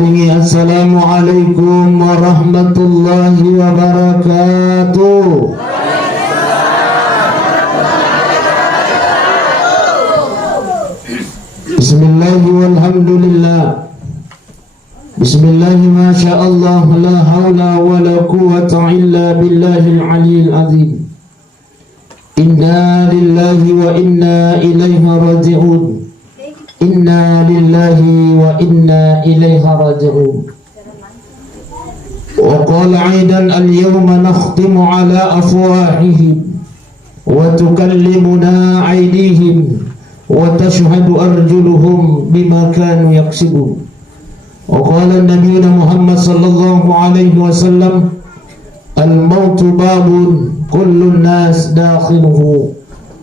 Assalamualaikum warahmatullahi wabarakatuh. Bismillahi walhamdulillah. Bismillahi ma sya'allah la hawla wa la quwwata illa billahil aliyyil azim. Inna lillahi wa inna ilaihi raji'un. Inna lillahi wa inna ilaihi raji'un. Wa qala aidan al-yawma nakhtimu ala afwahihim wa tukallimuna aydihim wa tashhadu arjuluhum bima kanu yaksibun. Wa qala nabiyuna Muhammad sallallahu alaihi wasallam al-mautu babun kullu nas dakhiluhu.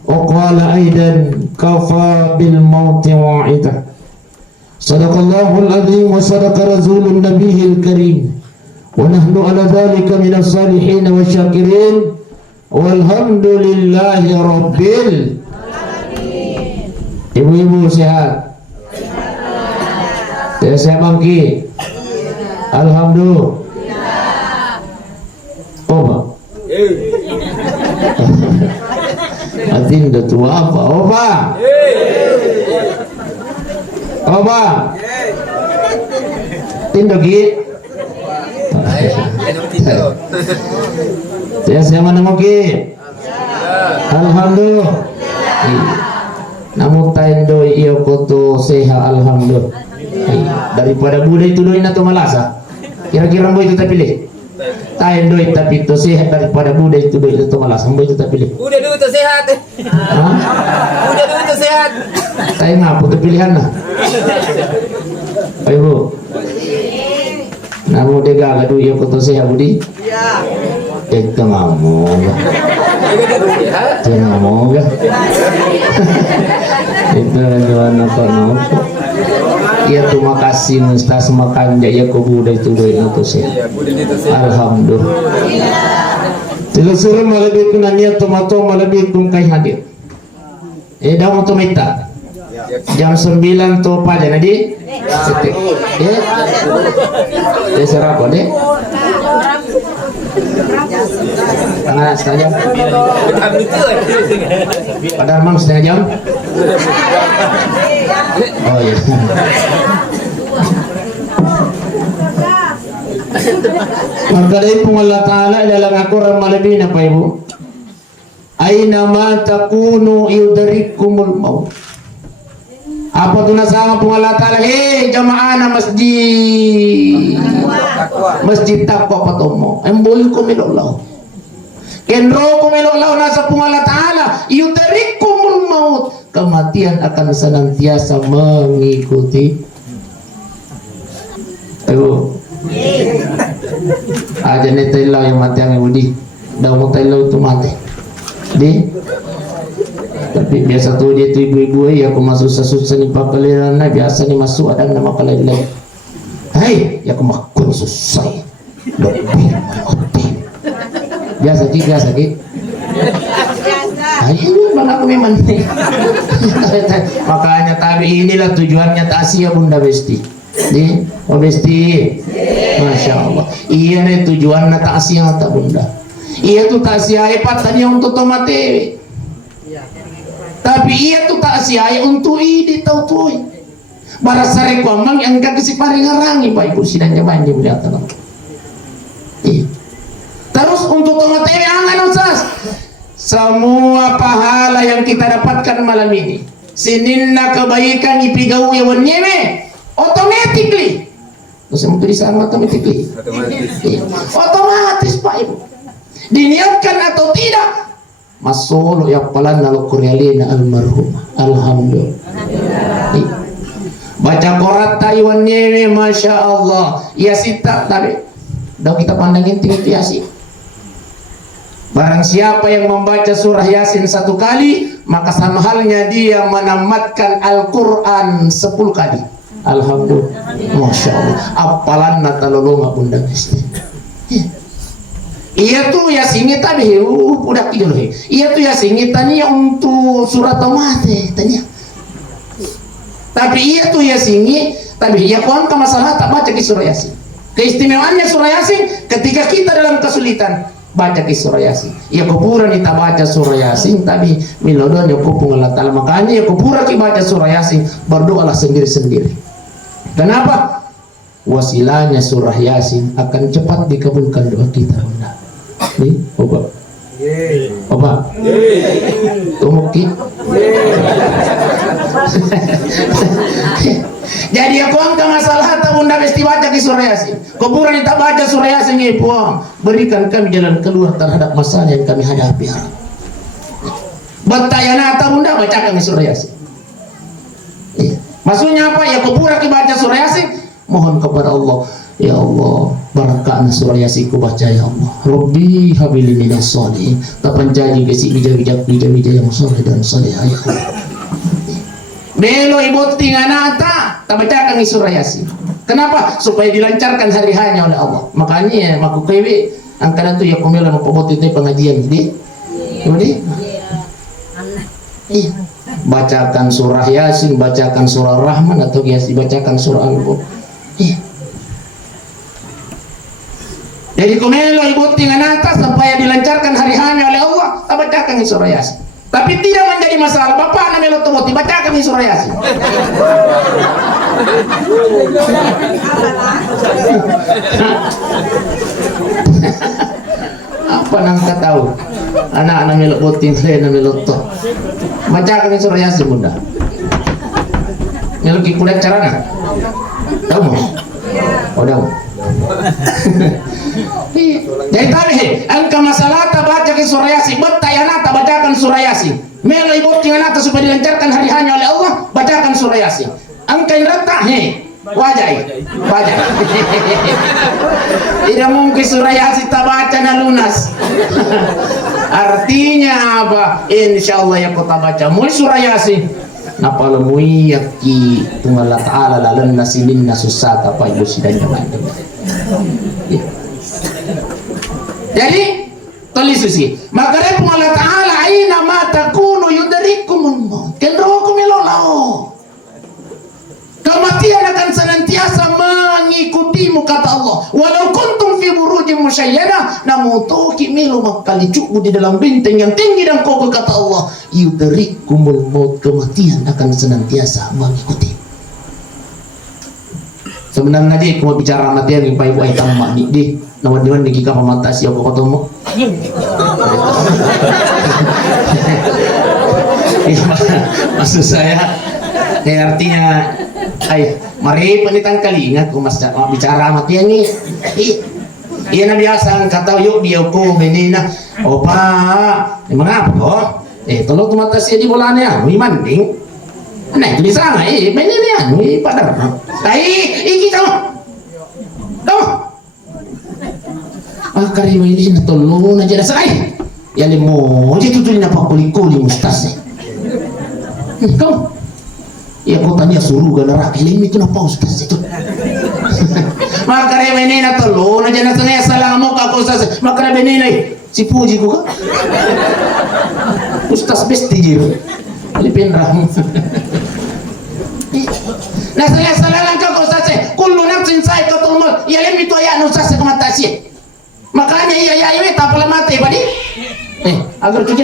وقال أيضا كفى بالموت واعدا. صدق الله العظيم وصدق رسول النبي الكريم ونحن على ذلك من الصالحين والشاكرين والحمد لله رب العالمين. Ibu-ibu sehat? Sehat bangki? Alhamdulillah. Oh, Atin udah tua apa? Opa? Opa? Tindak Gi? Saya siapa nama Gi? Alhamdulillah. Namun taindo iyo koto seha alhamdulillah. Daripada budaya itu doin atau malasa? Kira-kira mau itu tak pilih? Tahan doi tapi itu sehat daripada budak itu doi itu malas. Sampai itu tak pilih. Budak dulu itu sehat. Budak dulu itu sehat. Tahan apa itu pilihan lah. Ayo bu. Namu dega gadu iyo koto sehat budi. Iya. Kita ngomong. Kita ngomong. Itu adalah nopo. Ya terima kasih Ustaz makan jaya ko budak itu doi itu sehat. Alhamdulillah. Telusur malabit ko na niya tomato malabit kong kay hadir. Dah mo tumita. Jam 9 to pa dyan di. Sarap ko di. Tengah setengah jam. Padahal mang setengah jam. Oh iya. Maka dari Allah Ta'ala dalam Al-Quran malabih apa ibu? Aina ma takunu yudrikumul maut. Apa tu nasama pun Allah Ta'ala? Jamaah na masjid. Masjid takwa patomo. Embol ko minullah. Kenro ko minullah nasa pun Allah Ta'ala. Yudrikumul maut. Kematian akan senantiasa mengikuti. Ayo. Aja nih telau yang mati yang budi. Dah mau telau itu mati. Di. Tapi biasa tuh dia tuh ibu-ibu ya aku masuk susah nih pakaliran biasa nih masuk ada nama kalian. Hai, ya aku makun susah. Lebih mati. Biasa ki. Ayo mana aku memang nih. Makanya tabi inilah tujuannya tasya Bunda Besti. Di, oh Besti. Masya Allah. Iya nih tujuannya tasya tak Bunda. Iya tuh tasya hebat tadi untuk tomate. Tapi iya tuh tasya untuk ini tahu tuh. Barasari kuamang yang gak kasih paling ngarangi Pak Ibu sidangnya banyak melihat teman. Terus untuk tomate angan usas. Semua pahala yang kita dapatkan malam ini sininna kebaikan ipigau yang nyeme automatically terus yang tulisan automatically otomatis Pak Ibu diniatkan atau tidak masuk ya pelan lalu kuryalina almarhum alhamdulillah. Baca Quran Taiwan nyeme Masya Allah ya sita tadi dah kita pandangin tinggi yasin. Barang siapa yang membaca surah Yasin 1 kali, maka sama halnya dia menamatkan Al-Quran 10 kali. Alhamdulillah. Masya Allah. Apalan natalolonga Bunda Besti. Iya tuh ya singi tadi, udah kilo. Iya tuh ya singi tanya untuk surat Tomate tanya. Tapi iya tuh ya singi Tapi ya kuangka masalah tak baca kisah surah Yasin. Keistimewaannya surah Yasin ketika kita dalam kesulitan baca kisah surah Yasin. Ya kupuran kita baca surah Yasin tapi milodon ya kupung Allah Ta'ala. Makanya ya kupuran kita baca surah Yasin berdoalah sendiri-sendiri. Kenapa? Wasilahnya surah Yasin akan cepat dikabulkan doa kita. Nih, Bapak. Bapak. Tumuki. Jadi aku angka masalah tak bunda mesti baca di surah Yasin. Kuburan kita baca surah Yasin ya puang. Berikan kami jalan keluar terhadap masalah yang kami hadapi. Batayana tak bunda baca kami surah Yasin. Maksudnya apa? Ya kuburan kita baca surah Yasin. Mohon kepada Allah, ya Allah, barakatna surah Yasin ku baca ya Allah. Rabbi habili minas sholihin. Tapanjadi kasi bijak yang soleh dan solehah. Belo ibu tinggal nata, tak bacakan surah Yasin. Kenapa? Supaya dilancarkan hari-harinya oleh Allah. Makanya maku kewe angkatan tu ya kumela mapabot itu pengajian jadi. Jadi, iya. Bacakan surah Yasin, bacakan surah Rahman atau Yasin, bacakan surah Al-Qur'an. Iya. Jadi kumela ibu tinggal nata supaya dilancarkan hari-harinya oleh Allah, tak bacakan surah Yasin. Tapi tidak menjadi masalah. Bapak anak melo toboti bacakan di surah Yasin. Apa nangka tahu? Anak melo boting saya melo to. Bacakan di surah Yasin bunda. Melo kikulat carana. Tahu mau? Oh tahu. Jadi tadi angka masalah tak baca ke surah Yasin, betayana tak bacakan surah Yasin. Melo ibu tinggal atas supaya dilancarkan hari hanya oleh Allah, bacakan surah Yasin. Angka yang rata wajai. Tidak mungkin surah Yasin tak baca lunas. Artinya apa? Insya Allah ya kota baca mulai surah Yasin. Napa lemui yaki tunggal ta'ala lalan nasilin nasusah apa ibu sidang teman-teman. Jadi tulis sih. Maka Allah Ta'ala aina ma takunu yudrikumul maut. Kendro kumilolao. Kematian akan senantiasa mengikutimu kata Allah. Walau kuntum fi burujin musyayyada, namun toki milu makali cukup di dalam benteng yang tinggi dan kokoh kata Allah. Yudrikumul maut, kematian akan senantiasa mengikuti. Sebenarnya dia mau bicara mati yang ibu ay tamak ni di nawan-nawan ni kika pamantasi ako ketemu. Maksud saya artinya mari penitang kali ingat ku mas bicara mati yang ni. Iya na biasa kata yuk dia ko menina opa mengapa ko tolong tumatasi di bolanya manding. Nah itu di sana menina padar. Iki kamu kari ini na tolong aja dasay ya lemo aja tutunin apa kuli-kuli mustasnya kamu ya kau tanya suruh gara kilim itu napa ustaz itu makare menina tolong aja nasanya salah mau kau ustaz makare menina si puji ko ustaz besti jiru alipin rahmu nah saya salah langkah kau ustaz kullu nafsin sa'iqatul maut ya lem itu ayat ustaz kematasi makanya iya ini tak pernah mati padi agar cuci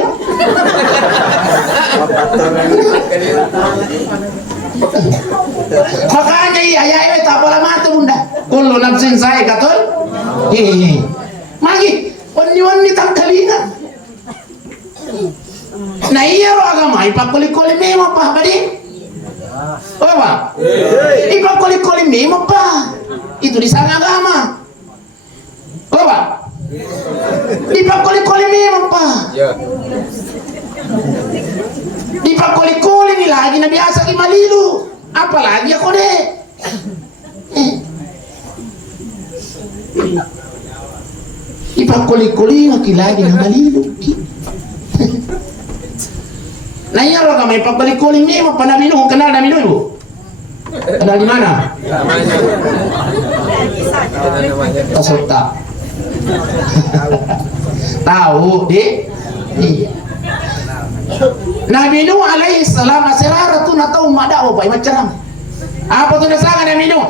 makanya iya ini tak pernah mati bunda kullu nafsin sa'iqatul magi wani tak kalingan nah iya roh agama ipakuli-kuli memang apa padi apa ipakuli-kuli memang apa itu di sana agama apa dipakuli-kuli memang pak dipakuli-kuli nih lagi na biasa ki malilu apalagi ako deh dipakuli-kuli lagi na malilu nah iya roh kami ipakuli-kuli memang pa namin kung kenal namin ibu kenal di mana? Tasota tahu di Nabi Nuh alaihi salam asiraratun atau madaw pa macam Apa tuh nasangan yang minum?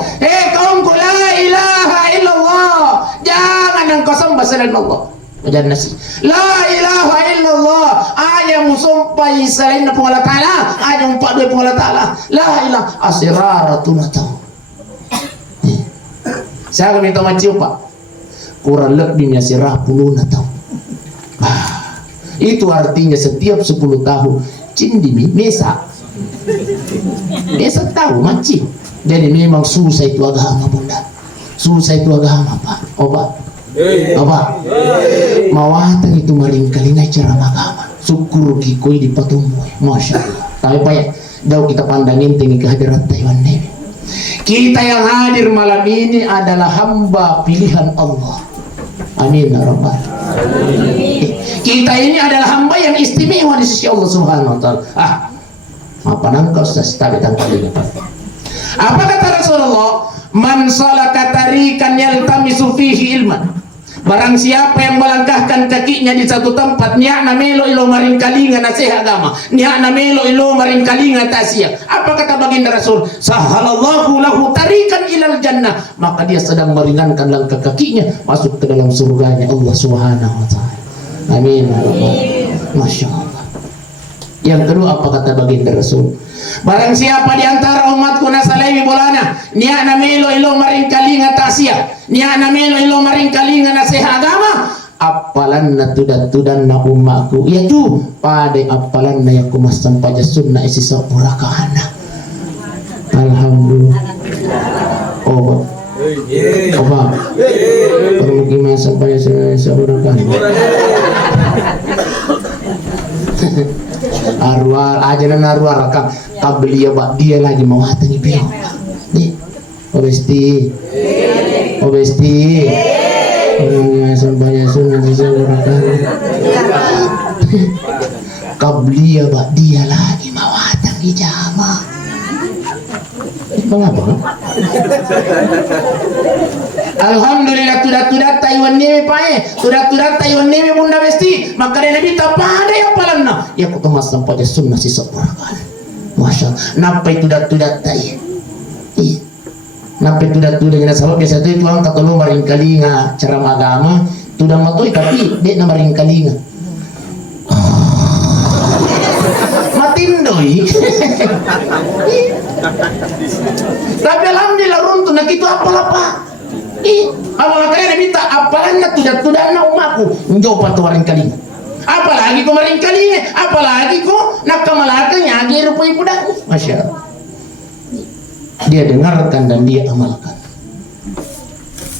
Kaumku, la ilaha illallah. Jangan engkau sembah selain Allah. Baca nasi. La ilaha illallah. Ayamu sumpah selain Allah Ta'ala. Ayamu pak dua Allah Ta'ala. La ilaha asiraratuna tahu. Saya minta maciu pak. Kurang lebihnya sirah puluh tahu. Itu artinya setiap 10 tahun cindimi mesa tahu maci. Jadi memang susah itu agama bunda, susah itu agama pak. Apa mawatan itu maling kali cara agama syukur kikoi di patumbu, masya Allah. Tapi pak ya jauh kita pandangin tinggi kehadiran Taiwan ini. Kita yang hadir malam ini adalah hamba pilihan Allah. Amin ya rabbal alamin. Kita ini adalah hamba yang istimewa di sisi Allah Subhanahu wa taala. Apa nangkau sestabi tanpa lipat. Apa kata Rasulullah? Man salaka tarikan yaltamisu fihi ilman. Barang siapa yang melangkahkan kakinya di satu tempat, niat na melo ilo maring kalinga nasihat agama, niat na melo ilo maring kalinga tasya. Apa kata baginda Rasul? Sahalallahu lahu tarikan ilal jannah. Maka dia sedang meringankan langkah kakinya masuk ke dalam surganya Allah Subhanahu wa taala. Amin. Masya Allah. Yang kedua apa kata baginda Rasul? Barang siapa di antara umatku nasalewi bolana, niat na melo ilo maring kalinga tasya, niat na melo ilo maring kalinga nasihat agama, apalan na tudan na umatku, yaitu pada apalan na yang kumasang pada sunnah isi sapurakana. Alhamdulillah. Apa? Perlu gimana sampai sapurakana? Arwah aja dan arwah rakam kabelia bak dia lagi mau hatangi pion nih obesti sampai sunat disawarkan kabelia bak dia lagi mau hatangi jamaah. Mengapa? Alhamdulillah tudat Taiwan neme pae, tudat Taiwan neme bunda besti, maka Nabi tak pada yang palanna, ya aku kemas sampai dia sunnah si separakan. Masya Allah, napai tudat tai, napai tudat dengan sebab biasa itu ang katulong maring kalinga cara agama, tudah matoi tapi dia na maring kalinga. Matindoi. Tapi alhamdulillah runtuh nak itu apa? Apa makanya minta apalagi tudah na umatku njau patuarin kali. Apalagi ko maring kali, apalagi ko nakamalaka nyagi rupai pudak. Masya Allah. Dia dengarkan dan dia amalkan.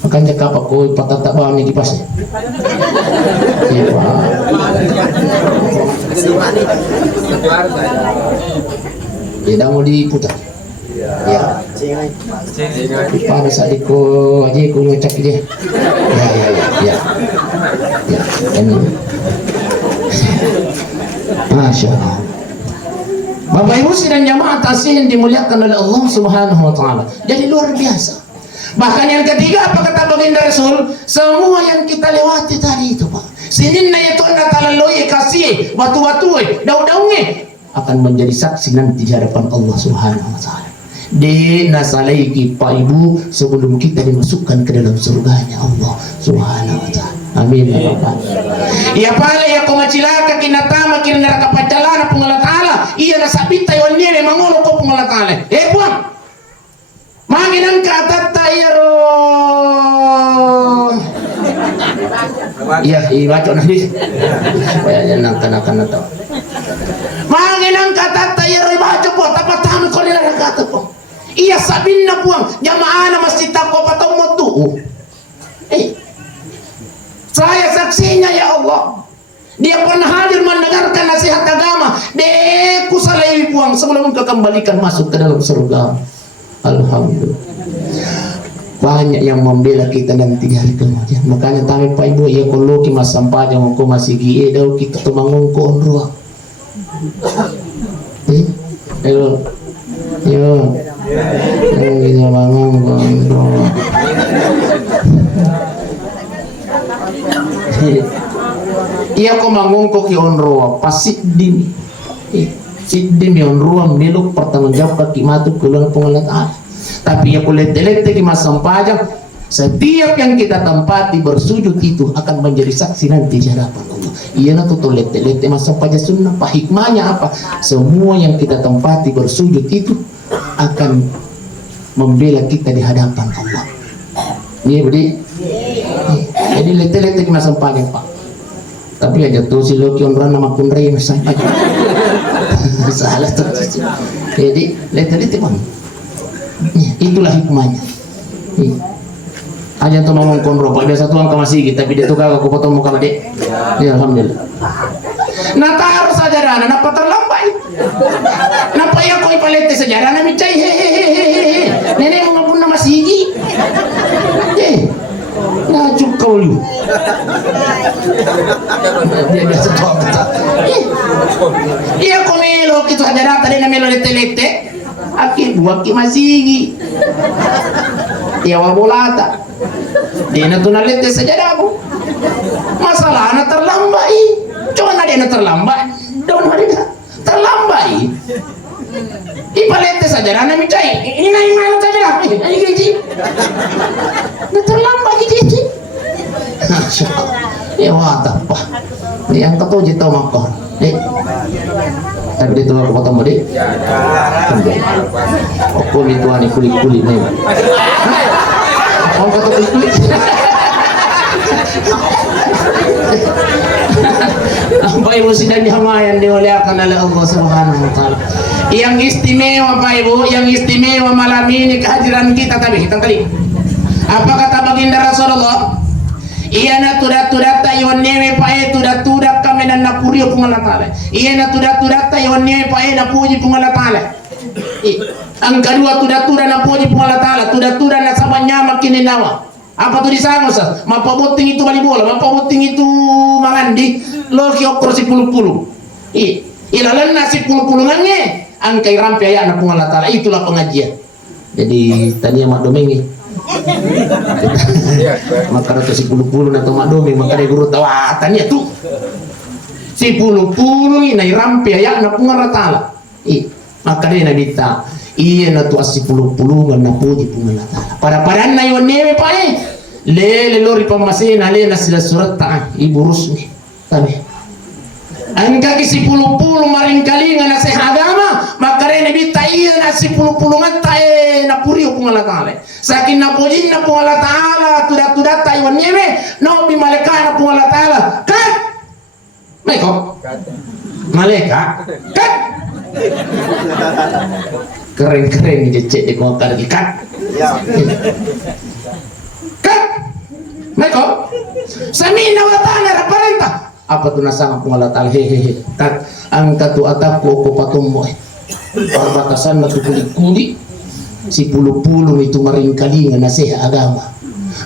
Makanya kapak ko patata bawa ni kipas. Iya pak. Tidak mau diputar. Ya. Pada saat itu aja aku ngecek dia. Ya. Ini. Masya Allah. Bapak Ibu sidang jamaah tasih yang dimuliakan oleh Allah Subhanahu wa taala. Jadi luar biasa. Bahkan yang ketiga apa kata baginda Rasul? Semua yang kita lewati tadi itu, Pak. Sinin na itu anda talaloi kasih batu-batu daun-daunnya akan menjadi saksi nanti di hadapan Allah Subhanahu wa taala. Di nasalaiki Pak Ibu sebelum kita dimasukkan ke dalam surganya Allah Subhanahu wa taala. Amin ya Rabbal. Ya pale ya kumacilaka kinatama kina neraka pacalana pengolah taala. Iya nasabita yon niye mangolo ko pengolah taala. Buang. Manginan kata tayro. Iya, baca nanti. Kayaknya nangkan atau. Manginan kata tayro baca po tapat tamu ko nila kata po. Iya sabin na buang jamaah na masjid ko patong mo tuo. Saya saksinya ya Allah. Dia pernah hadir mendengarkan nasihat agama. Deku salai buang sebelum kembalikan masuk ke dalam surga. Alhamdulillah. Banyak yang membela kita dan 3 hari kemudian. Makanya kami Pak Ibu ya kalau kita sampai yang aku masih gie dah kita temangun ko onruah. Yo. Kita bangun ko onruah. Iya ko mangungko ki onruah pasit dini. Siddim yon ruang niluk pertanggung jawab kaki matu keluar pengolat ah. Tapi ya kulit-lete mas sampajang, setiap yang kita tempati bersujud itu akan menjadi saksi nanti di hadapan Allah. Iya na tuh lete-lete mas sampajang sunnah. Apa hikmahnya apa? Semua yang kita tempati bersujud itu akan membela kita di hadapan Allah. Iya budi. Jadi lete-lete mas sampajang pak. Tapi aja tuh si Loki orang nama kunrei mas sampajang. Salah tuh. Jadi lete-lete bang. Itulah hikmahnya. Aja tuh ngomong konro, pak biasa tuang ke masih tapi dia tuh kagak aku potong muka dek. Ya alhamdulillah. Nah taruh sajarana, napa terlambat? Napa ya kau ipalete sajarana micai hehehe. Nenek mau ngapun nama sigi. Ngajuk kau lu. Dia biasa tuang kata. Iya kau melo gitu sajarana tadi namelo lete-lete. Aki buat ki masigi. Ya wabolata. Dia na tunalite saja dago. Masalah na terlambat. Cuma na dia na terlambat. Daun hari dah terlambat. Ipalete saja na micai. Ini na imano saja dah. Ini gaji. Na terlambat gaji. Ya wata pa. Yang ketujuh tahu makor. Tapi itu aku potong beri. Aku mituani kulit-kulit nih. Mau kata kulit. Bapak Ibu sidang yang dimuliakan oleh Allah Subhanahu wa taala. Yang istimewa Bapak Ibu, yang istimewa malam ini kehadiran kita tadi. Apa kata baginda Rasulullah? Iya na tudat yon newe pae tudat kami na napurio pungala tala. Iya na tudat yon newe pae na puji pungala tala. Ang kedua tudat na puji pungala tala, tudat na sabanya makin nawa. Apa tuh disangos? Mapabuting itu balibola, mapabuting itu mangandi, lo kiokor si puluh-puluh. Ilalan nasi puluh-puluh ngange, ang kay rampi aya na pungala tala. Itulah pengajian. Jadi tadi yang mak domengi. Maka itu si puluh-puluh na tumadomi maka dia guru tawatan ya tuh si puluh-puluh ini rampi ayak na pungaratala maka dia nabita iya na tuh si puluh-puluh na puji pungaratala pada na yon newe pae lele lori pamasina lele na sila surat ta ibu rusmi tabi angka si puluh-puluh maring kalinga na sehagama maka dia nabita iya na si puluh-puluh ngatae na puriyo pungaratala sakin na pujin na po Allah Ta'ala tudat tayo nyeme no bimaleka na po Allah Ta'ala kat Meko maleka kat keren jecek di kota lagi kat kat Meko sami na watana raparenta apa tu nasama po Allah Ta'ala hehehe kat angka tu atapku ko patumbo perbatasan na tu kulit si puluh-puluh itu maringkalinga nasihat agama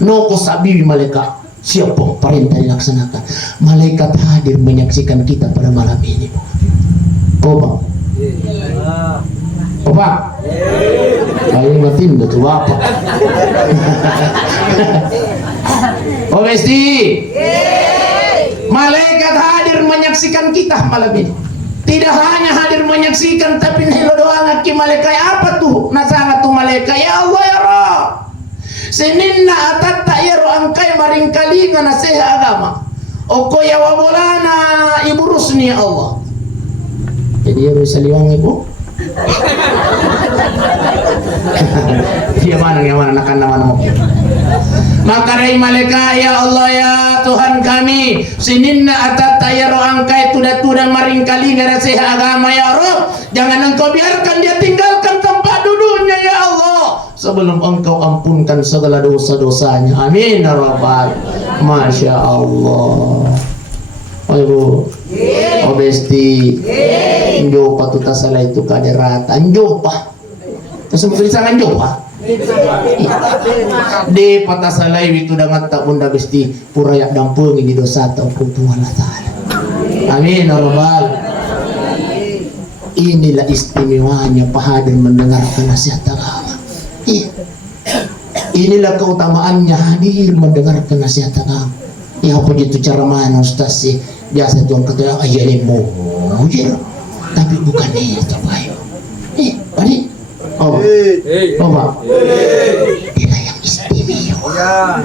noko sabiwi malaikat siapa perintah dilaksanakan malaikat hadir menyaksikan kita pada malam ini Bapak ayo matin tuh Bapak oh mesti malaikat hadir menyaksikan kita malam ini. Tidak hanya hadir menyaksikan tapi nilo doa ngaki malaikat apa tuh nasanga tuh malaikat ya Allah ya Rabb seninna atatta ya Rabb angkai maringkali kana seha agama oko ya wabolana ibu rusni ya Allah jadi ya bisa liwang ibu yang mana nakan nama maka dari malaikat ya Allah ya Tuhan kami sininna atatta ya angkai tuda maringkali gara seha agama ya Rabb jangan engkau biarkan dia tinggalkan tempat duduknya ya Allah sebelum engkau ampunkan segala dosa-dosanya amin ya Rabbal Masya Allah Ibu obesti njopa tu tasala itu kaderata njopa tersebut tulisan njopa de patasalai itu dengan tak bunda besti purayak dampung ini dosa atau Tuhan Ta'ala amin ya Rabbal inilah istimewanya pahadir mendengarkan nasihat agama inilah keutamaannya hadir mendengarkan nasihat agama ya apa gitu cara mana Ustaz sih biasa tuan ketua ayah lemo tapi bukan itu bayu tadi Oh, oh Pak. Kita yang istimewa.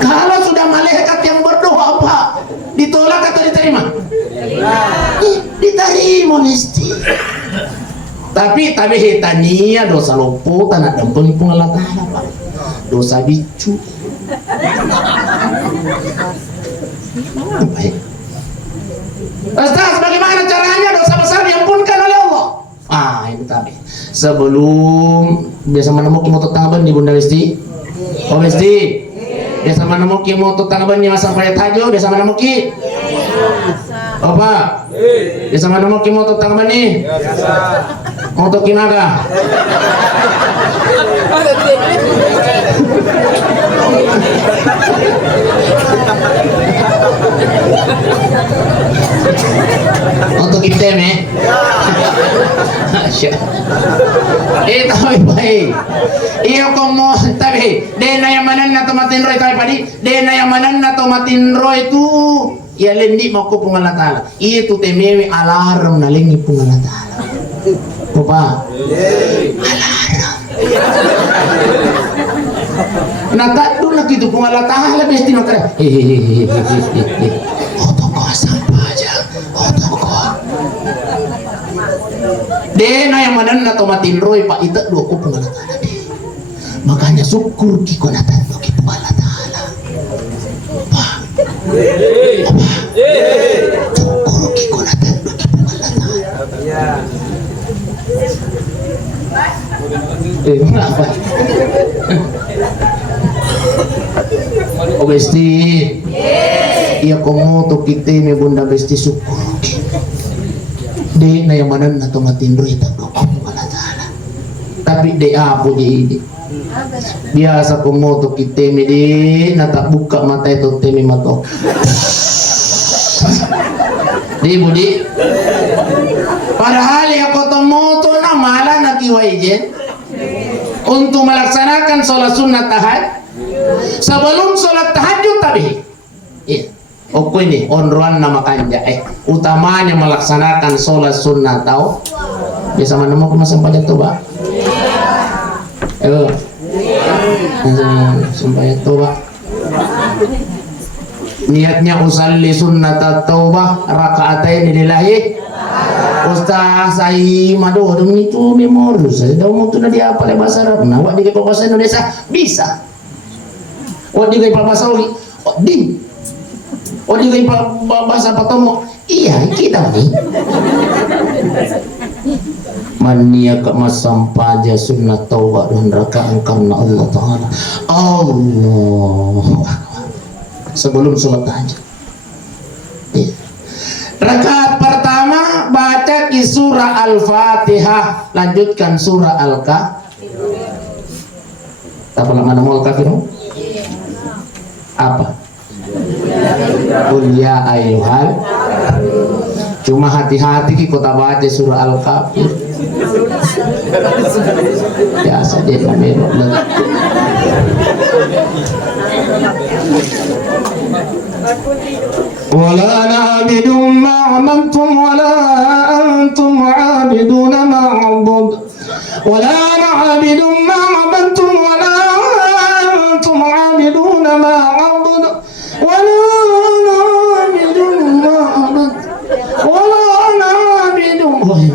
Kalau sudah malaikat yang berdoa Pak, ditolak atau diterima? Diterima mesti. Tapi hitania dosa lupa tanah dampun pun Allah Ta'ala Pak. Dosa bicu. Baik. Ustaz, bagaimana caranya dosa besar diampunkan oleh Allah? Itu tadi. Sebelum biasa menemukan motor tangan di Bunda Besti. Oh Besti. Biasa menemukan motor tangan di Masa Payat Hajo. Biasa menemukan. Oh Pak. Biasa menemukan motor tangan nih. Motor Kinaga. Untuk kita tapi baik. Iyo komo tapi dena yang mana na tomatin roy kay padi dena yang mana na tomatin roy itu ya lendi mau ko pung Allah Ta'ala. Itu temewi alarm na lingi pung Allah Ta'ala. Apa? Alarm. Nakadu na gitu pung Allah Ta'ala besti makara. Otoko sampah aja. Otoko. Dena yang mana na tomatin roy Pak itu dua ko pung Allah Ta'ala. Makanya syukur kiko natan to kiko Allah Ta'ala. Apa? Syukur kiko natan to kiko Allah Ta'ala. Apa? Oh Besti. Iya komo to kita me Bunda Besti syukur. De na yang mana na tomatin roy to kiko Allah Ta'ala. Tapi de apa ini? Biasa pemoto kita medi nata buka mata itu temi mato di budi padahal ya koto moto na malah nakiwaijen untuk melaksanakan sholat sunnah tahajud sebelum sholat tahajud tadi oke ini onruan nama kanja utamanya melaksanakan sholat sunnah tahu biasa menemukan masa pada toba sampai toba niatnya usalli sunnat taubah rakaatain lillahi Ustaz saya madu demi itu memori saya dah mau tu dia apa le bahasa Arab nah wak di bahasa Indonesia bisa wak di bahasa Saudi wak di bahasa Patomo iya kita ni mania ke masampaja sunnah taubat dan rakaat karena Allah Ta'ala Allah sebelum sholat tahajud rakaat pertama baca di surah Al-Fatihah lanjutkan surah Al-Kafirun apa nama Al-Kafirun apa Qul ya ayyuhal cuma hati-hati kita baca surah Al-Kafir biasa dia merok wala na'budun ma'amantum wala antum ma'abidun ma'abud wala na'budun ma'amantum wala antum ma'abidun ma'abud wala na'budun ma'abud wala na'budun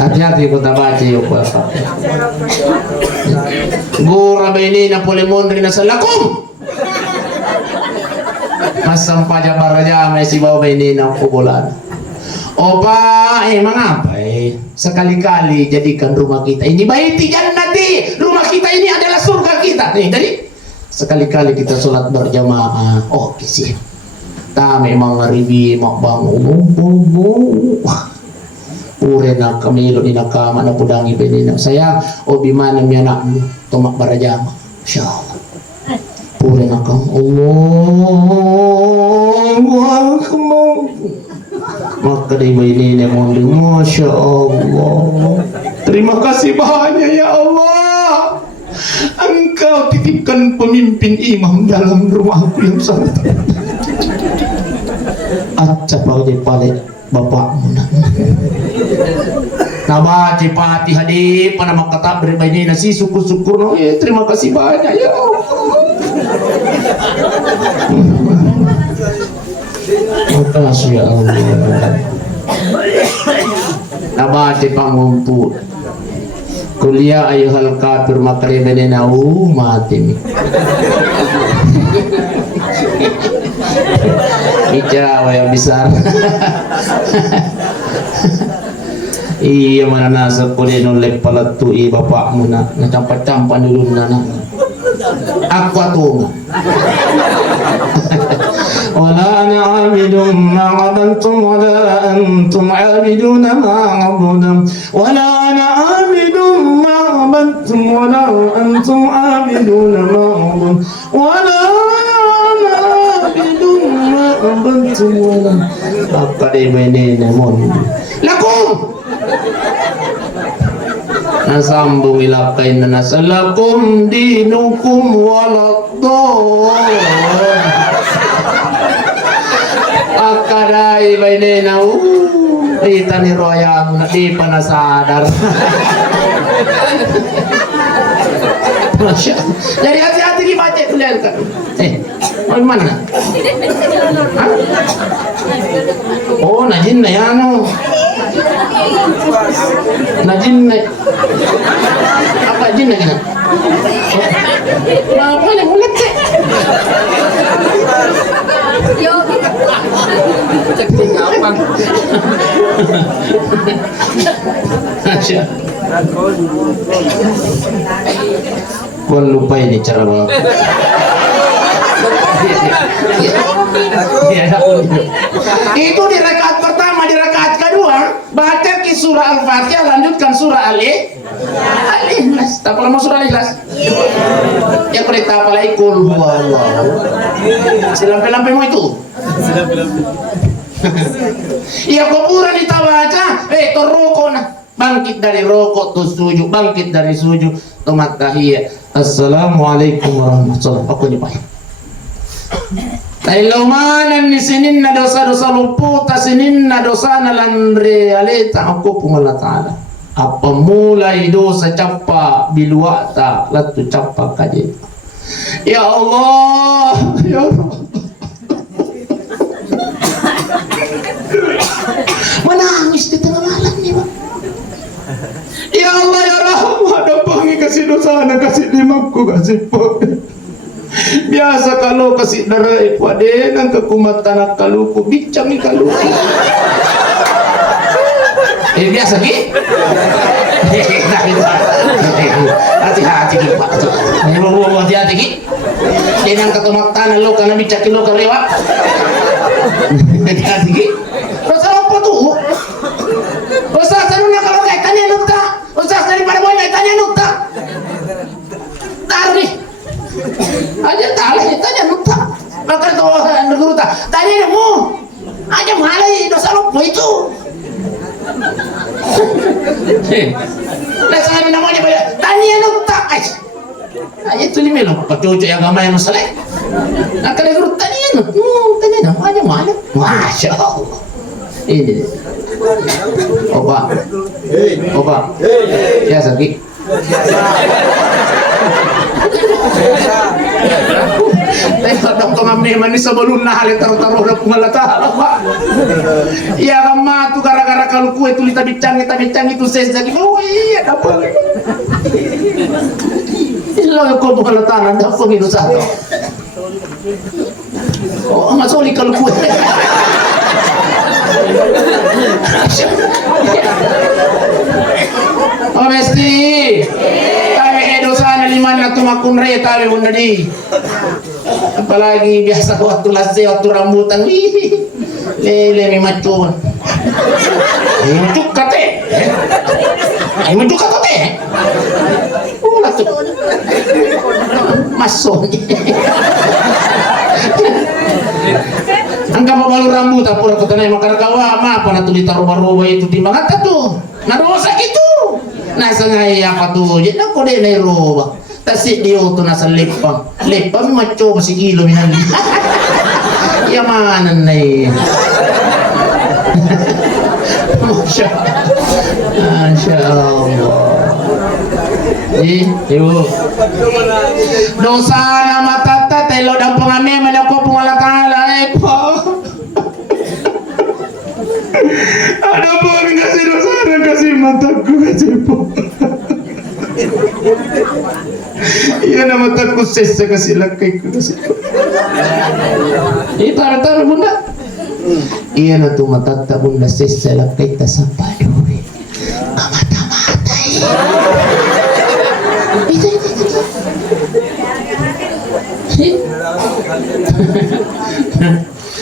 hati-hati kita baca yuk gura ini na polemondri na salakum masam paja baraja may sibaw ini na kubulan opa mengapa sekali-kali jadikan rumah kita ini baiti jannati rumah kita ini adalah surga kita nih jadi sekali-kali kita sholat berjamaah oke sih ta memang ngaribi makbang ure na kamilo ni nakama na pudangi benina sayang obi mana mi anakmu tomak barajama insyaallah ure na kam Allahu akbar maka di ini mondi masya Allah terima kasih banyak ya Allah engkau titipkan pemimpin imam dalam rumahku yang sangat acap ako di palit bapakmu na. Nabati pati hadi pa na makatabri ba ini nasi syukur-syukur no. Terima kasih banyak ya. Makasih ya Allah. Nabati pangumpu. Kuliah ayuhal kafir makaribena mati mi. Bicara yang besar. Iya mana nasa kuliah nolak palatu i bapakmu nak campak-campak dulu nana. Aku atunga. Wala ana abidun ma adantum wala antum abiduna ma abudum wala ana abidun ma adantum wala antum abiduna ma abudum wala ana abidun ma adantum wala apa de menene mon lakum nasambung ilakain na nasalakum dinukum waladon akarai baine na kita ni royang na di pa nasadar. Masya jadi hati-hati dibaca kuliah kan mana hah? Oh najin na yan najin na apa jin na gina apa ni mulut cek Masya gua lupa ini cara bawa. Itu di rakaat pertama, di rakaat kedua baca ki surah Al-Fatihah, lanjutkan surah Al-Ikhlas. Tak pernah mau surah Al-Ikhlas. Yang perintah apalagi kul huwallahu. Silampe-lampemu itu. Ya kuburan kita baca, toroko nah. Bangkit dari rokok tuh sujud, bangkit dari sujud tomat tahiyat. Assalamualaikum warahmatullahi wabarakatuh. Tailomanan ni sinin na dosa-dosa luputa sinin na dosa na landre aleta aku Allah Ta'ala. Apa mulai dosa capa biluata latu capa kaje. Ya Allah, ya Allah. Menangis di tengah malam nih Pak. Ya Allah ya Rahman, dapangi kasih dosa na kasih dimaku kasih Pak. Biasa kalau kasih darah ipade nang kekumatan kaluku bincang ni kaluku. Biasa ki? Hati-hati ki Pak. Memang hati-hati ki. Dengan kekumatan lo kana bincang lo kelewat. Hati-hati ki. Pasal apa tuh? Ustaz taruhnya kalau kaitannya nukta. Ustaz daripada boy kaitannya nukta. Taruh nih. Aja talah tanya nukta. Maka tuh guru tak. Tanya demu. Aja malai dosa lupa itu. Lah saya namanya banyak. Tanya nukta. Itu ni memang pacucu agama yang masalah. Nah kalau guru tanya tanya aja malai. Masya Allah. Ini. Opa. Ya sakit. Tengok dong kami manis sebelum nahal taruh dah pengalata apa? Ya lama tu gara-gara kalau kue tu kita bincang itu saya jadi oh iya apa? Ilo kau pengalata anda apa gitu satu? Oh masuk kalau kue. Oh mesti kami dosa na liman na tumakun re kami bunda di apalagi biasa waktu lase waktu rambutan lele mi macun muncuk kate muncuk kate masuk masuk angka baru rambut apa aku tanai makan kawa apa na tulis taruh itu di mana tuh na dosa gitu na sengai apa tuh jadi aku deh na roba tasik dia tuh na lepa maco masih kilo minang ya mana nih Masya Allah. Ibu dosa nama tata telo dan pengame menako pengolah ta'ala ada pun kasih dosa dan kasih mataku kasih pun iya nama mataku sesa kasih lakai ku kasih itu taruh bunda iya na tu matata bunda sesa lakai ta sampai kamata-mata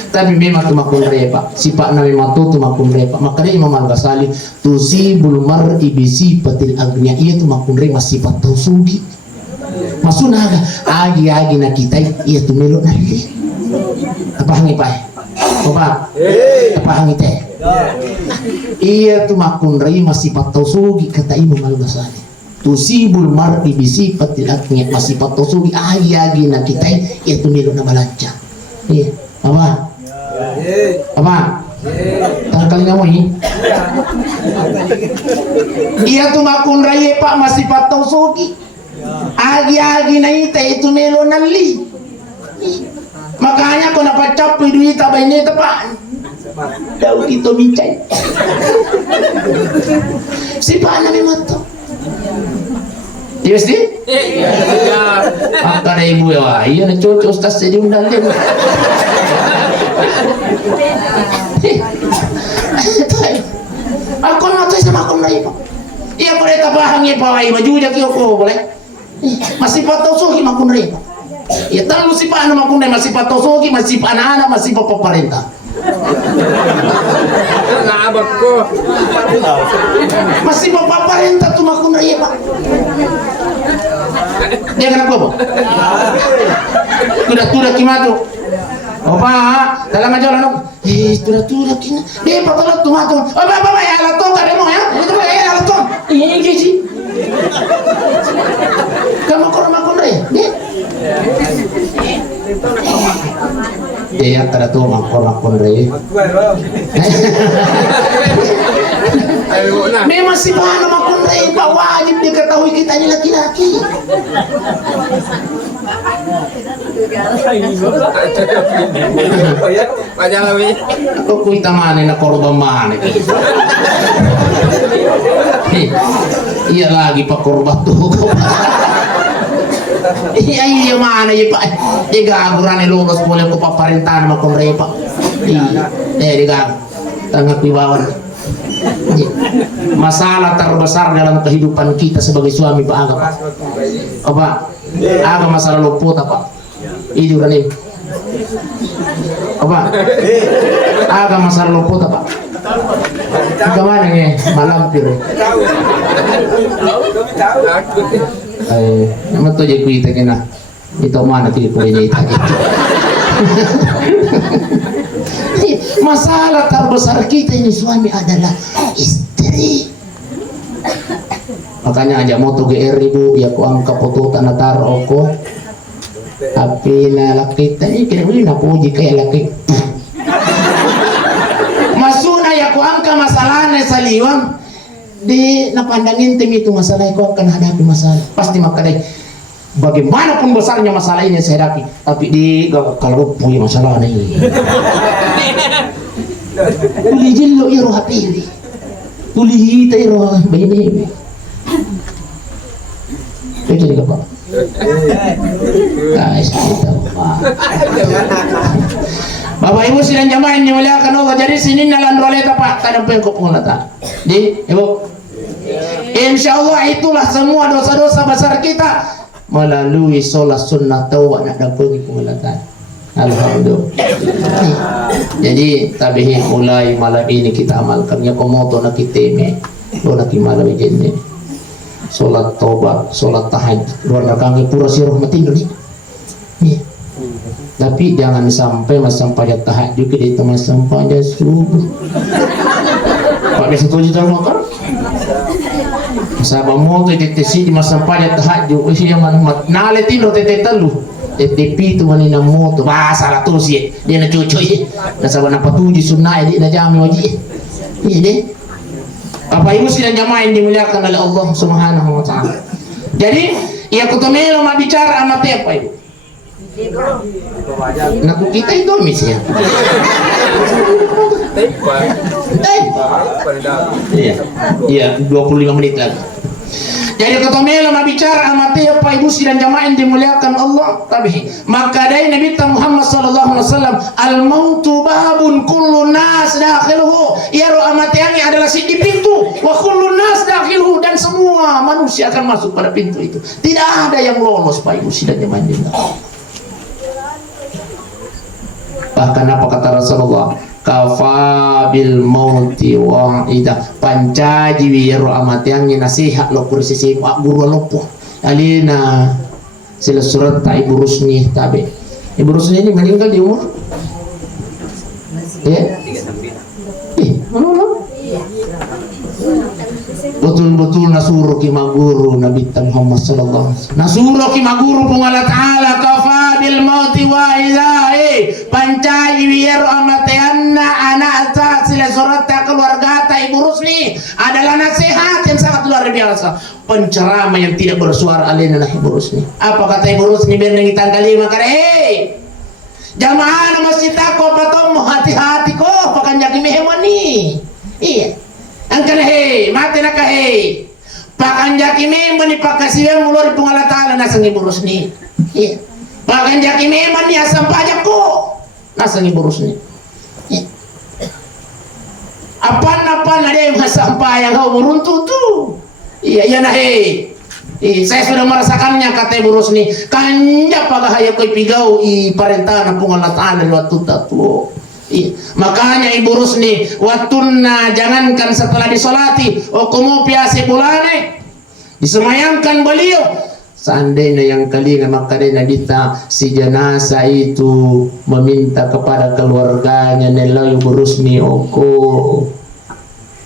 tapi memang tumakun repa sifat na memang tumakun repa makanya Imam Al-Ghazali tusibul mar'i bisifatil agniya iya tumakun repa sifat tausugi masunaga agi na kita iya tumelo na rin apa hangi pa apa hangi teh iya tumakun repa sifat tausugi kata Imam Al-Ghazali tusibul mar'i bisifatil agniya masifat tausugi agi na kita iya tumelo na malancang iya apa tangkal nga mo iya tumakun raya pak masih patau sogi agi na itu melo nali makanya kau dapat capai duit apa ini tepat daun itu bincang si pak nabi mato yes di ada ibu ya iya na cocok ustaz jadi undang dia aku nanti sama aku nari pak iya boleh tabahangi pawai baju dia kiyoko boleh masih patau sogi makun nari pak iya terlalu si pak anak makun nari masih patau sogi masih anak-anak masih bapak perintah masih bapak perintah tuh makun nari pak dia kenapa pak tudah kimatu opa dalam aja lah tudah kina dia patah tuh opa ya latong kare mo ya itu ya latong iya sih kamu makon deh dia kada tuh makon deh memang si bahan makon deh pak wajib diketahui kitanya laki-laki aku kuita mana na korban mana iya lagi pak korban tuh iya mana ya pak digaguran lulus boleh ko paparintahan makon rey pak digag tengah pibawan masalah terbesar dalam kehidupan kita sebagai suami pak apa masalah luput apa itu kan ini apa masalah luput apa kemana nih malampir nama tuh jadi kita kena itu mana tidak boleh itu masalah terbesar kita ini suami adalah istri makanya aja moto GR ibu ya ku angka foto tanah taroko tapi na laki tadi kira-kira puji kayak laki masuna ya ku angka masalahnya saliwang di napandangin tim itu masalah kau akan hadapi masalah pasti makanya bagaimanapun besarnya masalah ini saya hadapi tapi di kalau punya masalah ini uli jillo iro hapili uli hita iro bayi itu juga pak guys kita Bapak Ibu sidang jamaah yang dimuliakan Allah jadi sini nalan roleta pak kadang pengkop pengolata di ibu insya Allah itulah semua dosa-dosa besar kita melalui sholat sunnah taubat nak dapat pengolata alhamdulillah jadi tabihi mulai malam ini kita amalkan ya komoto nak kiteme lo nak malam ini sholat taubat, sholat tahajud, luar kami pura si rahmatin dulu nih. Tapi jangan sampai sampai tahajud kita itu sampai subuh. Pakai 1 juta makan. Sahabat mau tu tetesi di masa sampai tahajud, usia yang mana nale tino tete telu. TTP tu mana nak mau tu bahasa lah tu sih. Dia nak cuci. Dan sahabat nak patuji sunnah dia nak jamin wajib. Ini Bapak Ibu sidang jamaah yang dimuliakan oleh Allah Subhanahu wa taala. Jadi, ia kutomelo bicara sama apa Ibu? Naku kita itu ya. Iya. Iya, 25 menit lagi. Jadi ketomelo bicara sama apa Ibu sidang jamaah yang dimuliakan Allah tabi. Maka dari Nabi Muhammad sallallahu alaihi wasallam, al-mautu babun kullu nas dakhiluhu. Ya amatiannya adalah di pintu wa kullu nas dakhiluhu, dan semua manusia akan masuk pada pintu itu. Tidak ada yang lolos Pak Ibu sidang jamaah yang dimuliakan. Bahkan apa kata Rasulullah? Kafa bil mauti wa ida pancaji wiro amatiang nasihat lo kursi pak guru lopo alina sila surat ta Ibu Rusni tabe. Ibu Rusni ini meninggal di umur ya betul-betul nasuruh ki maguru Nabi Muhammad sallallahu alaihi wasallam, nasuruh ki maguru pungala taala kafa bil mauti wa ida pancai biar amateanna anak ta sila surat ta keluarga ta Ibu Rusni adalah nasihat yang sangat luar biasa, penceramah yang tidak bersuara alina Ibu Rusni. Apa kata Ibu Rusni biar ngitan kalimat kare jamaah na masjid ako patom hati-hati ko pakan jaki mehemani iya angkan mati nak pakan jaki mehemani pakasiwe mulur pungala taala nasang Ibu Rusni iya pakan jaki mehemani asam pajak ko nasang Ibu Rusni iya. Apa-apa ada yang sampai yang kau meruntuh tuh iya iya nah saya sudah merasakannya kata Ibu Rusni kanja pagahaya koi pigau i parentana pung Allah Ta'ala waktu tatu. Makanya Ibu Rusni watunna jangankan setelah disolati okumu piasi bulane disemayangkan beliau seandainya yang kali maka dia kita si jenazah itu meminta kepada keluarganya nela Ibu Rusni oko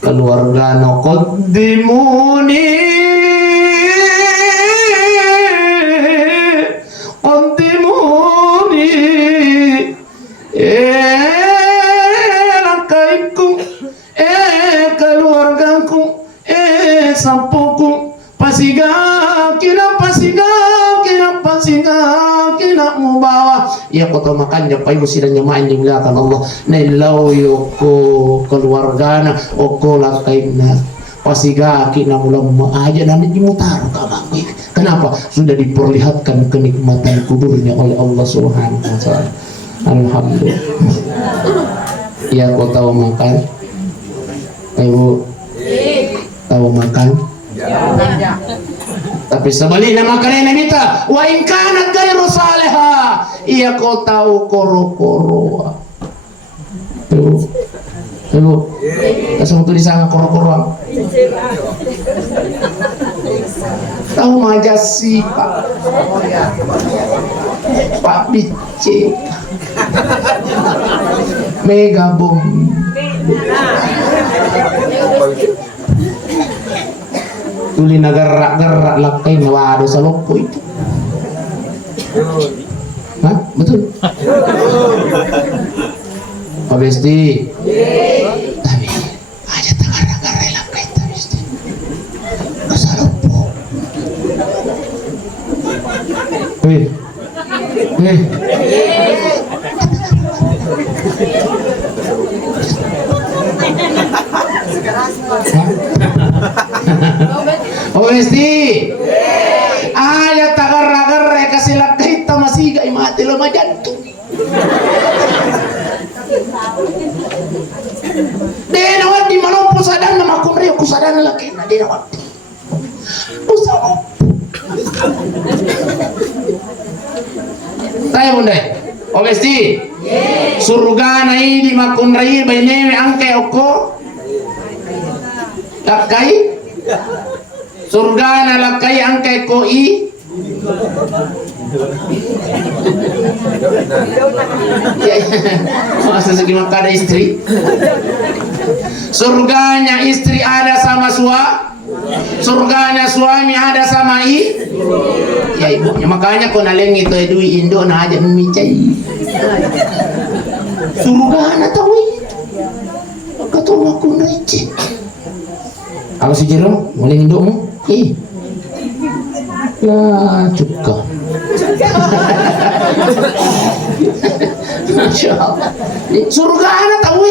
keluarga no qaddimuni lakaiku keluargaku sampuku pasiga mubawa ya kota makanya Pak Ibu sidang jemaah yang dimuliakan Allah nelau yoko keluargana oko lakaina pasiga kina mulam aja nanti dimutar kamang. Kenapa? Sudah diperlihatkan kenikmatan kuburnya oleh Allah Subhanahu wa taala. Alhamdulillah. Ya kau tahu makan? Ibu tahu makan? Ya. Tapi sebaliknya makannya minta wa in kana ghairu salihah. Iya kau tahu koro-koro. Ibu, langsung tuh disangka koro-koro. Tahu majasi Pak Bice Mega Bom tuli nagarak-garak lakai nawado sa lopo itu. Hah? Betul? Pak Besti tapi aja tagarak-garak lakai Pak Besti sa lopo. Oh Besti aja tagar-tagar kasih lakai kita masih gak mati lemah jantung denawat di mana pusadan nama kumri kusadan laki na denawat pusat tayo bunda oh Besti surga na ini makunrai baineme angke oko lakai surga na lakai angke koi ya masa segi maka ada istri surganya istri ada sama surganya suami ada sama ya ibunya makanya kau naleng itu edui Indo na aja memicai surga na tahu tuh makun receh. Apa si Jero? Mulai indukmu? Lah cuka. Masya Allah. Surga anak tahu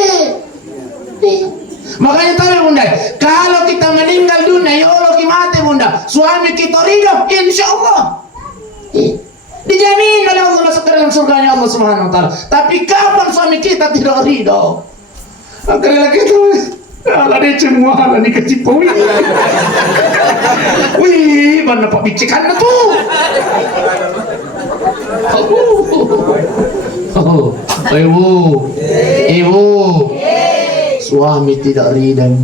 makanya tahu bunda, kalau kita meninggal dunia ya Allah kita mati bunda, suami kita ridho insya Allah dijamin oleh Allah masuk ke dalam surganya Allah Subhanahu Wa Taala. Tapi kapan suami kita tidak ridho, akhirnya kita ala dia semua ala ni kecipu wih mana pak bicikan na tuh ibu suami tidak ridho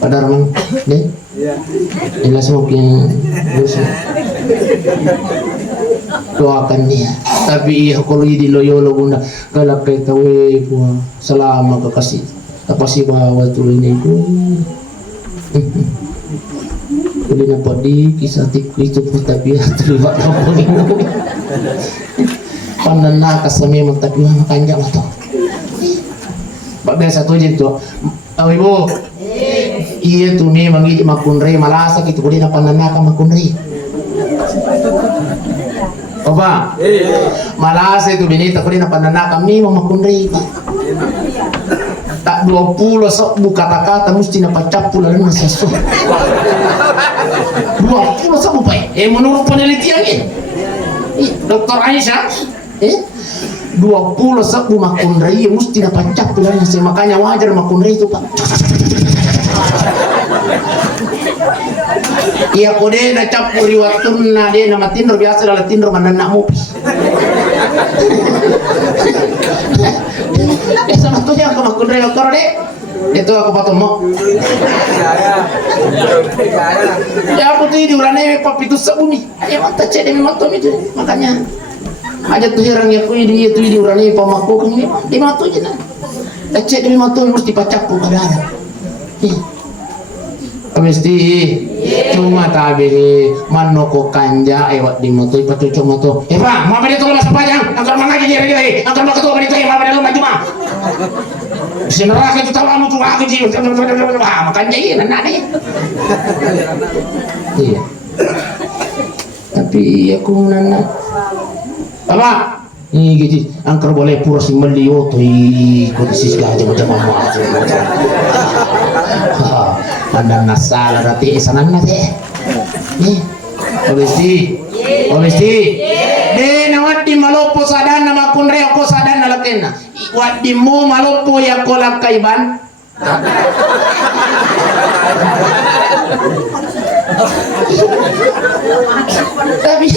padahal mang deh jelas mungkin doakan dia tapi iya kalau di loyolo bunda kalau kita wepo selama kekasih apa sih bawa tuh ini boleh nampak di kisah tiku itu pun tapi terlibat apa ini pandangan kasami tapi makanya atau Pak biasa tuh jadi tuh ibu iya tuh nih mangi makunri malasa gitu boleh nampak pandangan makunri Opa, malasa itu binita ko rin na pananaka mi mamakunri pa. Tak 20 sa kata-kata mesti na pacapu lang na seso. 20 sa pa menurut penelitian Dr. Aisyah 20 sa makunri mesti na pacapu lang na seso. Makanya wajar makunri itu Pak. Iya kode na capuri waktu na dia nama tinro biasa adalah tinro mandanak mopi. Sama tuh yang kemakun dokter deh. Itu aku patut mau. Ya aku tuh di urane papi itu sebumi. Ya mata cek demi mata itu makanya. Aja tuh orang yang punya dia tuh di urane pamaku kan di mata aja nah. Cek demi mata mesti pacapu kadang. Mesti cuma tabi manoko kanja ewat di moto ipacucu moto Pak mau dia tolong masuk panjang angkat mana lagi dia angkat mana ketua itu mau dia lu maju mah si neraka itu tahu kamu tuh aku sih makanya ini nana nih iya tapi aku nana apa ini gitu angker boleh pura si melio tuh ikut sisi aja macam mama pandang nasal berarti sanan nate obesti de na wadi malopo sadana makunre ko sadana lakena wadi mo malopo ya kolak kaiban tapi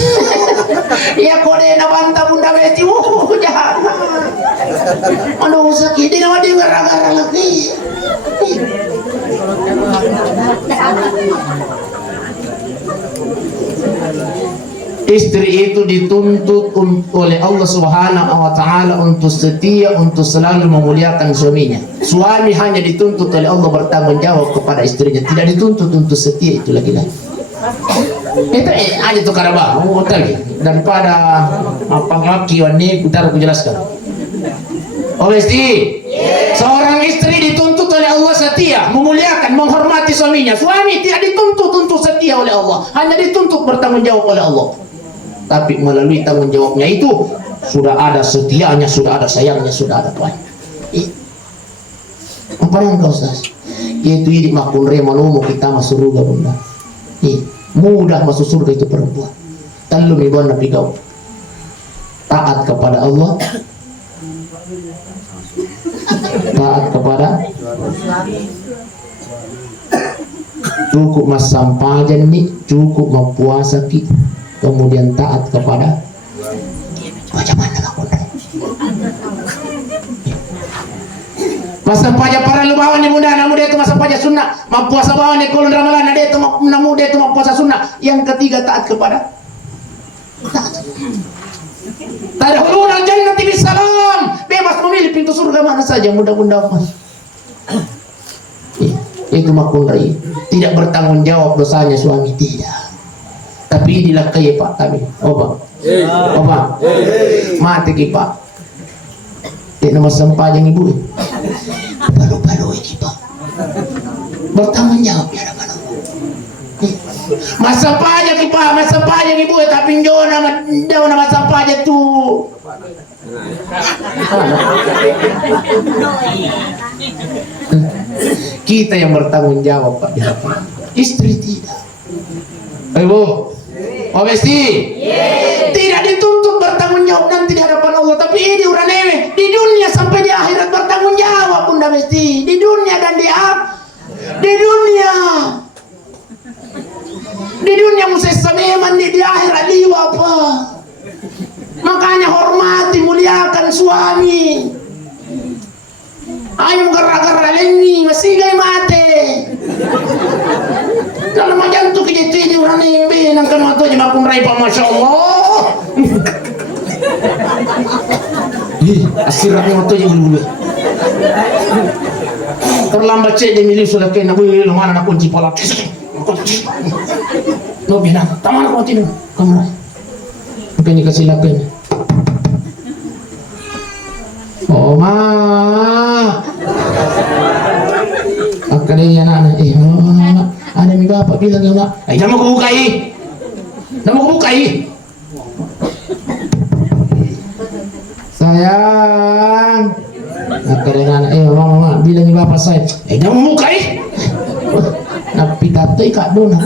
ya kode na banta bunda beti jahat ano sakit di na wadi gara-gara lagi istri itu dituntut oleh Allah Subhanahu wa Ta'ala untuk setia, untuk selalu memuliakan suaminya. Suami hanya dituntut oleh Allah bertanggung jawab kepada istrinya, tidak dituntut untuk setia itu lagi-lagi. Itu aja tuh karaba, daripada apa laki wanita kita harus jelaskan. Obesti, seorang istri dituntut oleh Allah setia, memuliakan, menghormati suaminya. Suami tidak dituntut untuk setia oleh Allah, hanya dituntut bertanggung jawab oleh Allah. Tapi melalui tanggung jawabnya itu sudah ada setianya, sudah ada sayangnya, sudah ada tuanya. Apa yang kau Ustaz? Itu ini makunre manumu kita masuk surga bunda. Mudah masuk surga itu perempuan. Talum ibon nabi kau taat kepada Allah, taat kepada cukup mas sampajan nih, cukup mempuasa ki, kemudian taat kepada macam mana makunre. Masa paja para lumawan ni muda, namu dia itu masa paja sunnah, mempuasa bawan ni kulun ramalan, dia itu namu dia itu mempuasa sunnah. Yang ketiga taat kepada taat. Tadkhuluna jannati bisalam, bebas memilih pintu surga mana saja, mudah-mudahan mas. Itu makunri, tidak bertanggung jawab dosanya suami tidak. Tapi inilah kaya pak kami, oba, mati ki pak. Di nama sampah yang ibu. Baru-baru ini Pak. Bertanggung jawab ya nama. Masa pajak Pak, masa pajak ibu tapi jauh nama pajak tuh. Kita yang bertanggung jawab Pak. Istri tidak. Ibu, oh Besti, tidak dituntut bertanggung jawab nanti di hadapan Allah, tapi ini uranewe di dunia sampai di akhirat bertanggung jawab Bunda Besti, di dunia dan di dunia mesti sama di akhirat liwa apa. Makanya hormati, muliakan suami. Ayo gara-gara lengi masih gay mate. Kalau macam tu kejadian orang ini, nangkan matunya makun rai Pak, Masya Allah. Asiratnya matunya bulu-bulu. Terlambat cek dia milih sudah kena bulu mana nak kunci pola. No bilang, taman aku tinu, kamu rai. Makanya kasih lakuin. Oh ma, akalnya anak, ada mi bapak bilang ya nak, jangan mau bukai, jangan mau bukai. Sayang, akalnya anak, mama bilang ya bapak saya, jangan mau bukai. Napi kata ikat dona.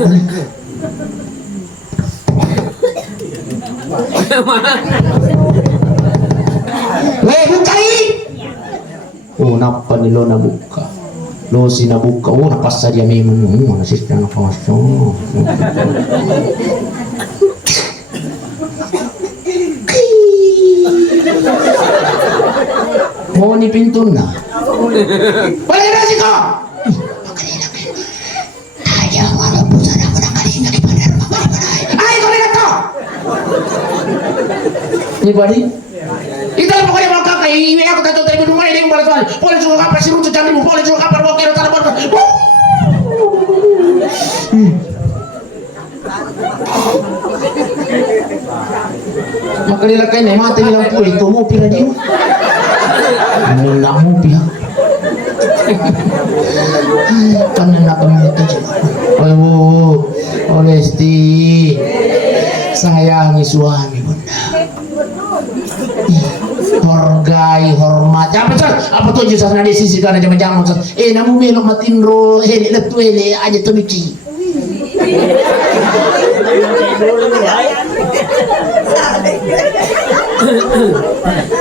Bukai. Oh, napa ni lo nabuka? Lo si nabuka. Oh, napasa dia memang. Nasib dia napasa. Oh, ni pintu na. Balik na si ko. Ayaw, wala po sana ako ng kalina kipanar. Ay, kau lihat to. Ni badi. Ito lang pokoknya mga kakay, iwi ako tato tayo rumah ini yung balas. Boleh suka kapal sirung sa mo, boleh suka kapal mo kero tanah balas. Makalila kayo na, mati nilang po, ito mo, pira di mo. Mula mo, pira. Panan ako mga ito dyan. Ay mo, Lesti, sayangi suami Bunda. Hargai, hormat. Apa tuh jusas nadi sisi kana jaman-jaman. Namu melok matinro, hele letu hele aja tuh bici.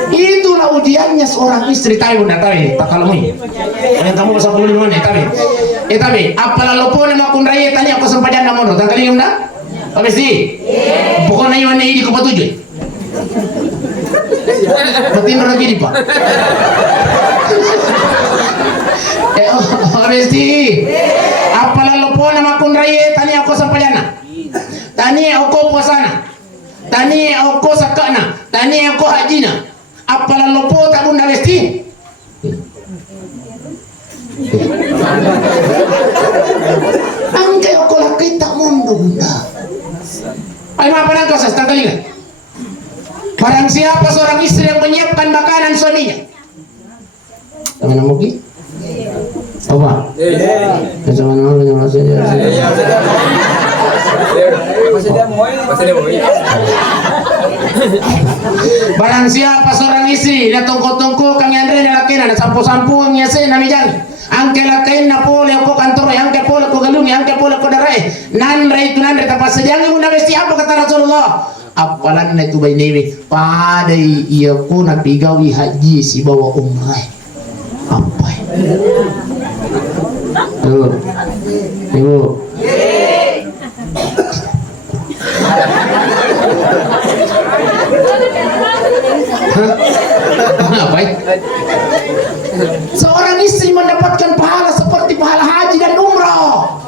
Itulah ujiannya seorang istri tahu Bunda tahu. Tak kalau ini. Yang kamu pasal puluh mana tahu. Tapi apalah lopone makun raya tanya aku sempadan namun tak kali Bunda. Habis ni. Pokoknya yang ini ko patuju. Batin lagi di Pak. Habis ni. Apalah lopone makun raya tanya aku sempadan. Tanya aku puasana. Tani aku sakana, tani aku hajina. Apalah lopo tak Bunda Besti? Angkai aku laki tak mundur Bunda. Ayo apa nak kau setengah kali? Barang siapa seorang istri yang menyiapkan makanan suaminya? Mana mungkin? Apa? Sama nama yang maksudnya. Barang siapa seorang istri na tongko-tongko kang yandre na laki na sampo-sampo ang yase na mijan angke lakain na pole ko kantor angke pole ko galungi angke pole ko darai nanre itu nanre tapas sedang Bunda Besti apa kata Rasulullah apalan na itu baynewi padai iya ko na pigawi haji si bawa umrah apa Ibu apa? Seorang istri mendapatkan pahala seperti pahala haji dan umrah.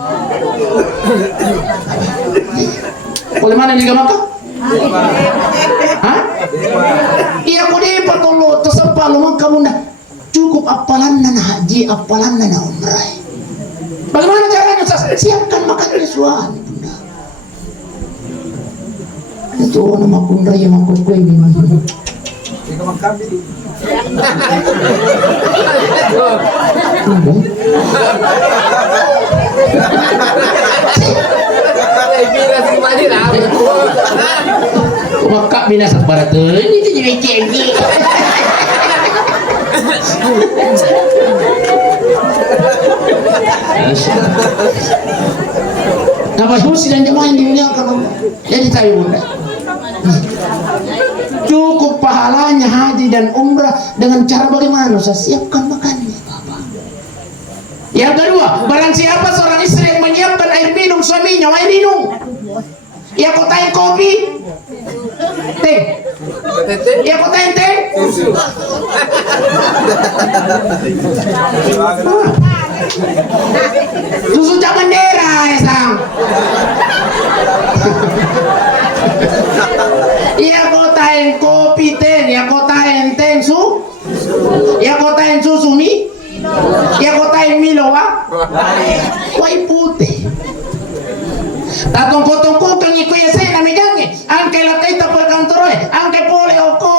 Oleh mana juga maka? Hah? Iya kau dia pertolong tersepah lu kamu dah cukup apalan nana haji apalan nana umrah. Bagaimana caranya? Siapkan makannya suami Bunda. Itu nama Bunda yang aku kue gimana? Maka binasak barat ini jadi cengki. Apa sih dan jemaah yang dimuliakan Allah? Jadi tahu bunda, cukup pahalanya haji dan umrah dengan cara bagaimana? Saya siapkan makannya, Bapak. Yang kedua, barang siapa seorang istri yang menyiapkan air minum suaminya, air minum, ya kotain kopi, teh, ya kotain teh. Susu cap bendera ya sang. Ya kotain kopi teh, ya kotain teh su, ya kotain susu mi, ya kotain Milo wa, wai putih. Tatong kang iko ya saya namijange, angke lakai tapal kantoroy, angke pole oko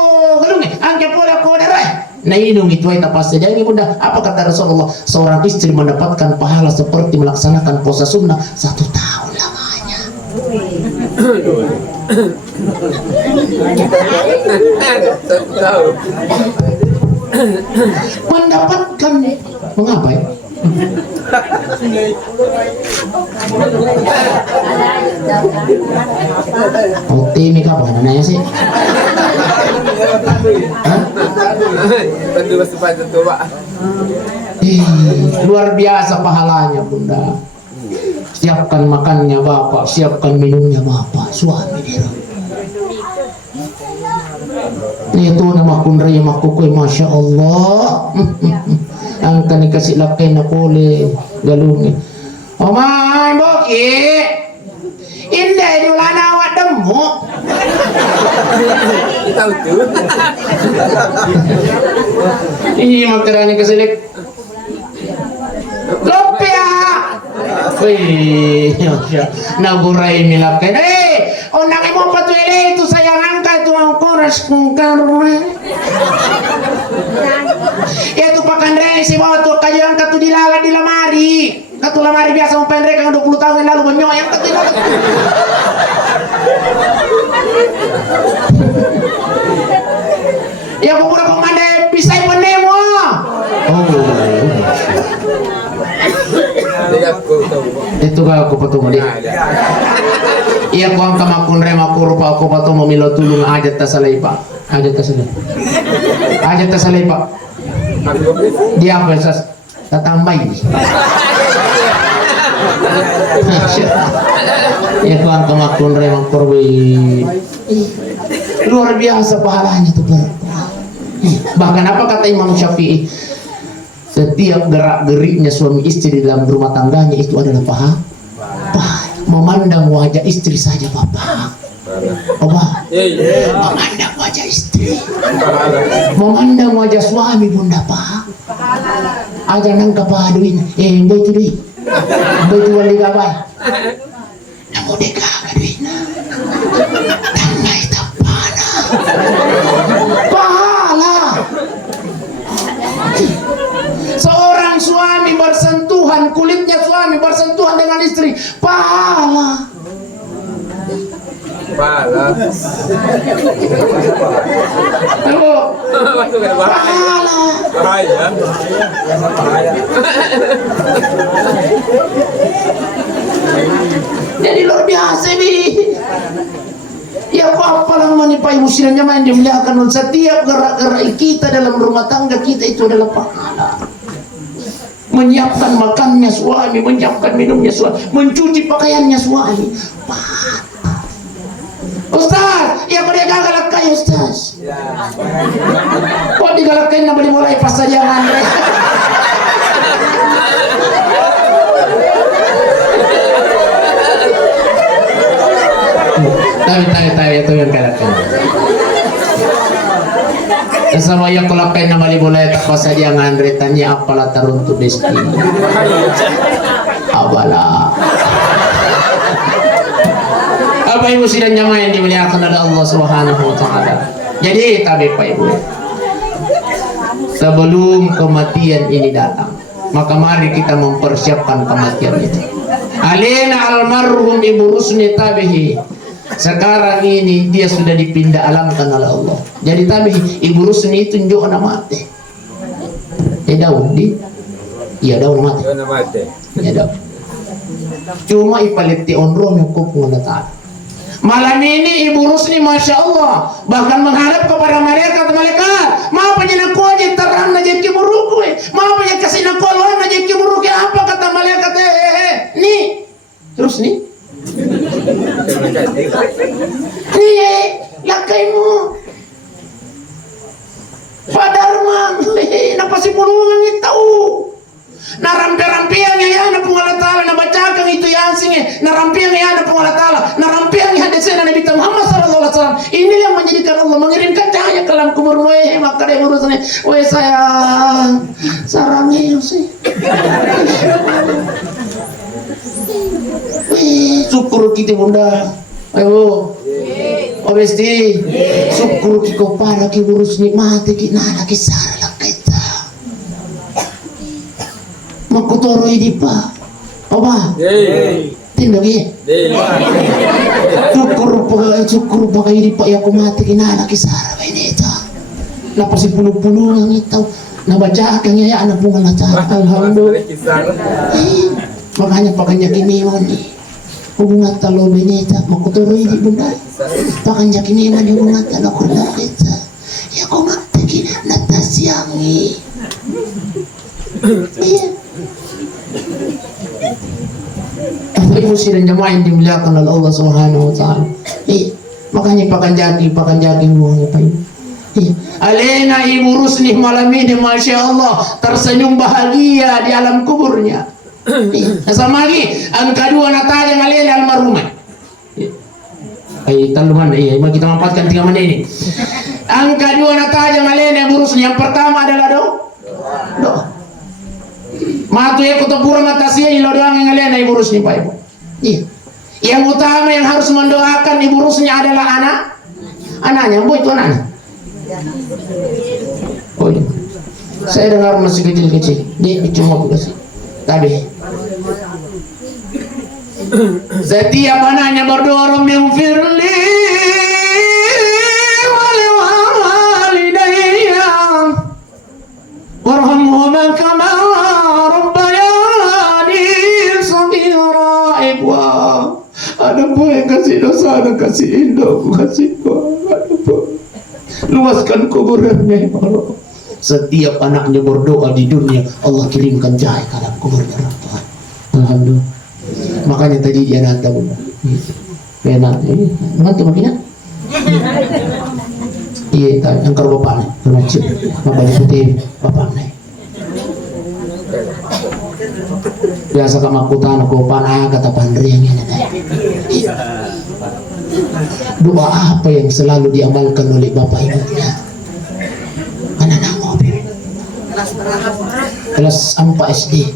gelunge, angke pole oko derai. Nah hidung itu ay tapas saja ini bunda. Apa kata Rasulullah? Seorang istri mendapatkan pahala seperti melaksanakan puasa sunnah 1 tahun lamanya. Mendapatkan mengapa ya? Ini apa nanya sih? Luar biasa pahalanya bunda. Siapkan makannya bapak, siapkan minumnya bapak, suami dia. Itu nama kunri makukui, masya Allah. Angka dikasih lakai na pole galungi. Omay boki, indah di ulana awak demu. Tahu tuh. Ini makarani keselik. Lopia. Wih, naburai milakai. Onang imo patuile itu sayang angka itu ang koras kung karma. Itu pakan resi bawa tuh kayu angkat tuh dilala di lamari. Katu lamari biasa mau pendek yang 20 tahun yang lalu menyoyang katu dilala. Ya beberapa mandai bisa penemo. Oh. Itu gak aku patunggu deh. Iya ko ang kamakun rema ko rupa ako pa to mamilo tulong ajat ta salay pa. Ajat ta salay. Ajat ta salay pa. Dia apa sas tatambay. Iya ko ang kamakun rema ko luar biasa pahalanya itu bahkan apa kata Imam Syafi'i, setiap gerak-geriknya suami istri di dalam rumah tangganya itu adalah pahala. Memandang wajah istri saja bapak, memandang wajah istri, memandang wajah suami bunda pak, aja nang kapaduin, itu di, itu wali kabai, namu deka kaduin, tanai tapana, pahala. Seorang suami bersentuhan, kulitnya suami bersentuhan dengan istri, pahala. Pahala. Halo. Pahala. Bahaya. Jadi luar biasa nih. Ya apa lang manipai muslimnya main dimuliakan. Setiap gerak-gerak kita dalam rumah tangga kita itu adalah pahala. Menyiapkan makannya suami, menyiapkan minumnya suami, mencuci pakaiannya suami. Ustaz, ya kau dia galak-galak Ustaz. Kau digalakain nak boleh mulai pas saja Andre. Tahu itu yang galakkan. Sama yang kulakai nama boleh tak pas saja Andre tanya apalah teruntuk desti. Apalah. Apa ibu sidang jamaah yang dimuliakan oleh Allah Subhanahu wa taala. Jadi tabi Pak Ibu. sebelum kematian ini datang. Maka mari kita mempersiapkan kematian itu. Alena almarhum Ibu Rusni Tabihi. Sekarang ini dia sudah dipindah alamkan oleh Allah. Jadi Tabihi, Ibu Rusni itu njo anak mati. Daun di? Iya daun mati. Iya daun. Cuma ipaliti onro nyukup ngulatan. Malam ini Ibu Rusni Masya Allah bahkan menghadap kepada malaikat. Maaf penyenak aja terang aja kiburuk gue. Maaf penyenak kasih nakualuan aja kiburuk. Apa kata malaikat? Nih terus nih lakaimu padarmang napa si pulungan itu narampiang ya na pungala taala na bacakan itu yansinge narampiang ya na pungala taala narampiang ya hadisnya Nabi Muhammad sallallahu alaihi wasallam. Ini yang menjadikan Allah mengirimkan cahaya ke dalam kubur maka dia urusnya sayang sarangnya sih. Syukur kita bunda. Ayo obesti syukur kita para ki urus nikmati ki nana ki sara kita makutoro ini pa apa tindak ya syukur pakai ini pak ya aku mati ki nana ki sara ini ta napa si puluh-puluh yang itu na baca kanya ya anak bunga na alhamdulillah. Makanya pakanya kini nih hubungan talo benita makutoro ini bunda pakanya kini mani hubungan talo kurang kita ya kau ngerti natasiangi iya ibu dan jamaah yang dimuliakan oleh Allah Subhanahu wa taala. Makanya pakan jagi buangnya Pak Ibu. Alena Ibu Rusni malam ini Masya Allah tersenyum bahagia di alam kuburnya. Sama lagi angka dua Natalia ngalih almarhumah. Taluman mari kita manfaatkan 3 menit ini. Angka dua Natalia ngalih Ibu Rusni. Yang pertama adalah doa. Matu ya kutopura matasiya ilo doang yang ngalih Ibu Rusni Pak Ibu. Yang utama yang harus mendoakan Ibu Rusni adalah anaknya. Bu itu anaknya. Oh iya. Saya dengar masih kecil-kecil. Dia cuma kasih. Tapi setiap anaknya berdoa Rabbi firli waliwalidayya warhamhuma kama rabbayani shaghira. Ada pun yang kasih dosa, ada kasih indah, kasih ada pun luaskan kuburannya ya Allah. Setiap anaknya berdoa di dunia, Allah kirimkan cahaya ke dalam kuburnya. Alhamdulillah. Makanya tadi dia nata bunda. Enak ini, nanti makanya. Iya, angkar bapaknya, macam bapak putih bapaknya. Biasa kamakutan aku panah kata pandri yang ini. Doa apa yang selalu diamalkan oleh bapak ibunya? Anak-anak mobil kelas 4 SD.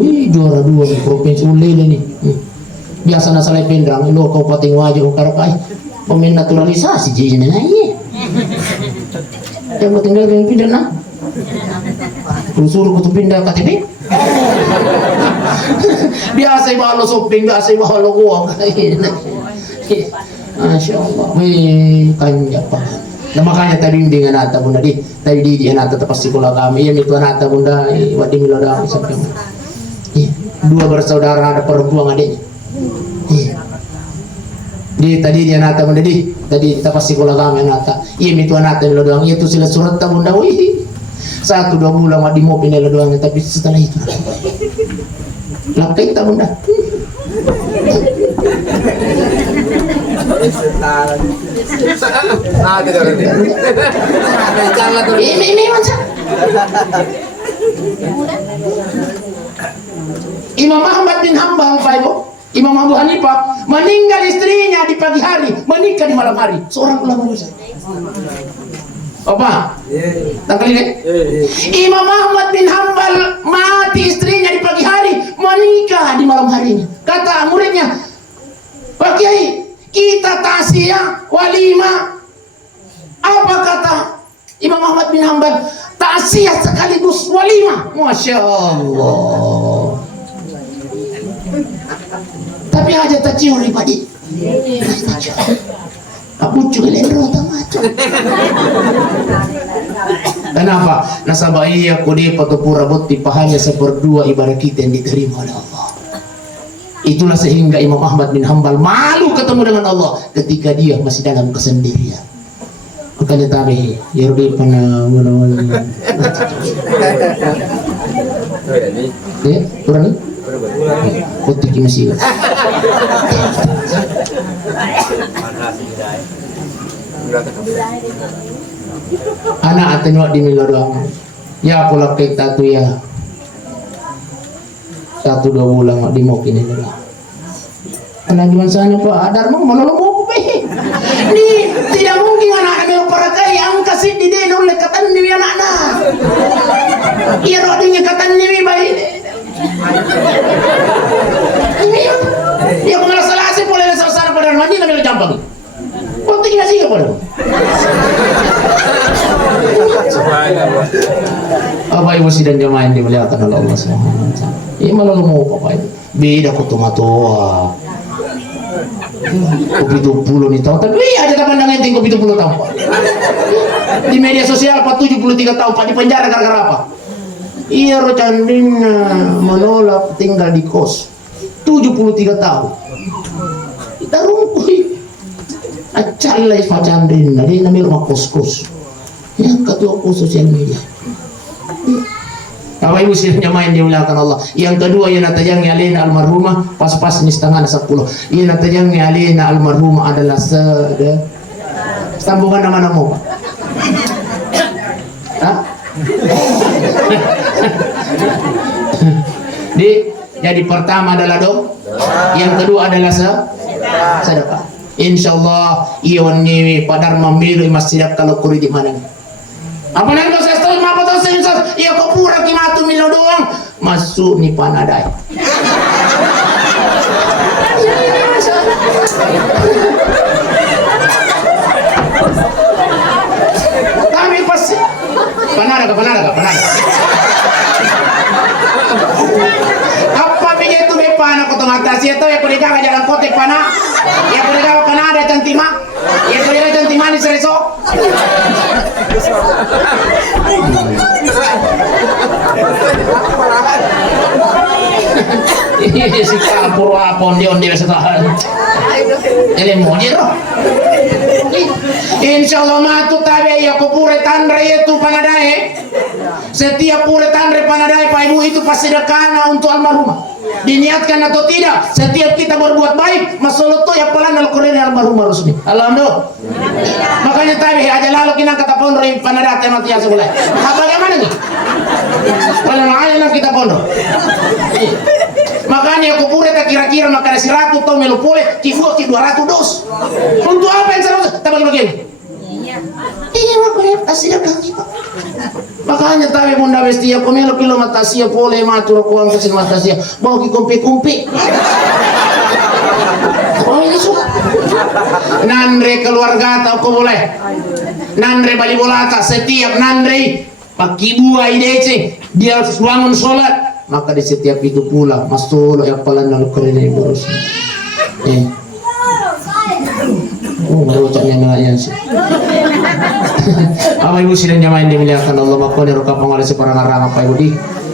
Wih juara 2 di provinsi Ulele nih. Biasa nasalai pendrang lo kau pating wajah karakai pemain naturalisasi jadi nanya. Yang penting dia yang pindah nah. Suruh kutu pindah KTP. Biasa bawa lo shopping, biasa bawa lo uang. Masya Allah. Wih kanya pak. Nah makanya tadi dengan nata bunda di tadi dia nata pasti kula kami ya itu nata bunda wadi miloda sampai. Dua bersaudara ada perempuan adiknya. Di tadi dia nata bunda di tadi kita pasti kula kami nata. Iya itu nata miloda itu sila surat ta bunda wih. 1-2 bulan di mau pindah doang tapi setelah itu lakai ta bunda. Ini macam Imam Ahmad bin Hanbal Pak Ibu, Imam Abu Hanifah meninggal istrinya di pagi hari, menikah di malam hari. Seorang ulama besar. Apa? Tangkal ini? Imam Ahmad bin Hanbal mati istrinya di pagi hari, menikah di malam harinya. Kata muridnya, Pak Kiai, kita tasya walimah. Apa Imam Ahmad bin Hanbal ta'siyah sekaligus walimah. Masya Allah. Tapi aja tak cium ni padi. Aku juga lendro tamaco. Kenapa? Nasabah iya kudi patupura buti pahanya seperdua ibadah kita yang diterima oleh Allah. Itulah sehingga Imam Ahmad bin Hanbal malu ketemu dengan Allah ketika dia masih dalam kesendirian. Makanya tabi, ya Rabbi mana. Kurang ni? Putih masih. Anak atenok di milo doang. Ya pola kita tu ya. 1-2 bulan di mau kini lah. Anak di sana Pak Adar mau mau pe. Ni tidak mungkin anak melo para kaya ang kasih di den oleh katan ni anak-anak. Iya rodingnya katan ni baik. Dia pengalas salasi boleh selesai pada mandi namanya campang. Penting nggak sih pada? Apa ibu sidang jamaah yang dimuliakan oleh Allah Subhanahu wa taala. Ini malah mau apa itu? Beda kutu-matoa. Kopi 20 nih tahun, tapi ada pandangan yang kopi 20 tahun. Di media sosial 73 tahun Pak di penjara gara-gara apa? Iya Rocandina menolak tinggal di kos 73 tahun. Kita rumpui acalai Pak Candrina dia namanya rumah kos-kos. Yang ketua kos sosial media. Bapak ibu sidang main dimuliakan Allah. Yang kedua yang natajang alina almarhumah pas-pas ni setengah 10. Yang natajang alina almarhumah adalah sambungan nama-nama Pak. Hah? Jadi pertama adalah yang kedua adalah sedekah. Insyaallah ion ni padar mamilu masjid kalau kuri di mana ni. Apa nang saya tahu apa tahu saya iya kok pura kimatu milo doang masuk ni panadai. Kami pasti panada. Apa begitu be pana ko tomatasi itu ya kuliga jalan kotek pana. Ya kuliga panada cantima. Ya kuliga cantima ni sereso. Ini si kapur apon dia setelah elemo dia roh. Insyaallah matu tabe ya kupure tandre itu panadai. Setiap pure tandre panadai Pak Ibu itu pasti sedekah untuk almarhumah. Diniatkan atau tidak, setiap kita berbuat baik, masalah tu yang pelan al-Quran almarhumah Rasul. Alhamdulillah. Makanya tabi aja lalu kita kata pondok panadai mati yang sebelah. Bagaimana nih? Kalau aja kita pondok. Makanya aku pure tak kira-kira makan 100 tau melu pole kifu 200 dos. Untuk apa yang 100? Tak bagi-bagi. Iya makanya kasih kami Pak. Makanya tahu bunda bestia komelo kilo matasia pole matur kuang kasih matasia mau ki kumpi. Oh ini suka. Nandre keluarga tau ko boleh. Nandre bali bolata setiap nandre pagi buah idece dia bangun sholat maka di setiap itu pula masuk yang pelan lalu keren ibu Rasul. Merucaknya nelayan sih. Apa ibu sidang jamaah yang dimuliakan Allah makanya roka pengalasi para ngarang apa ibu di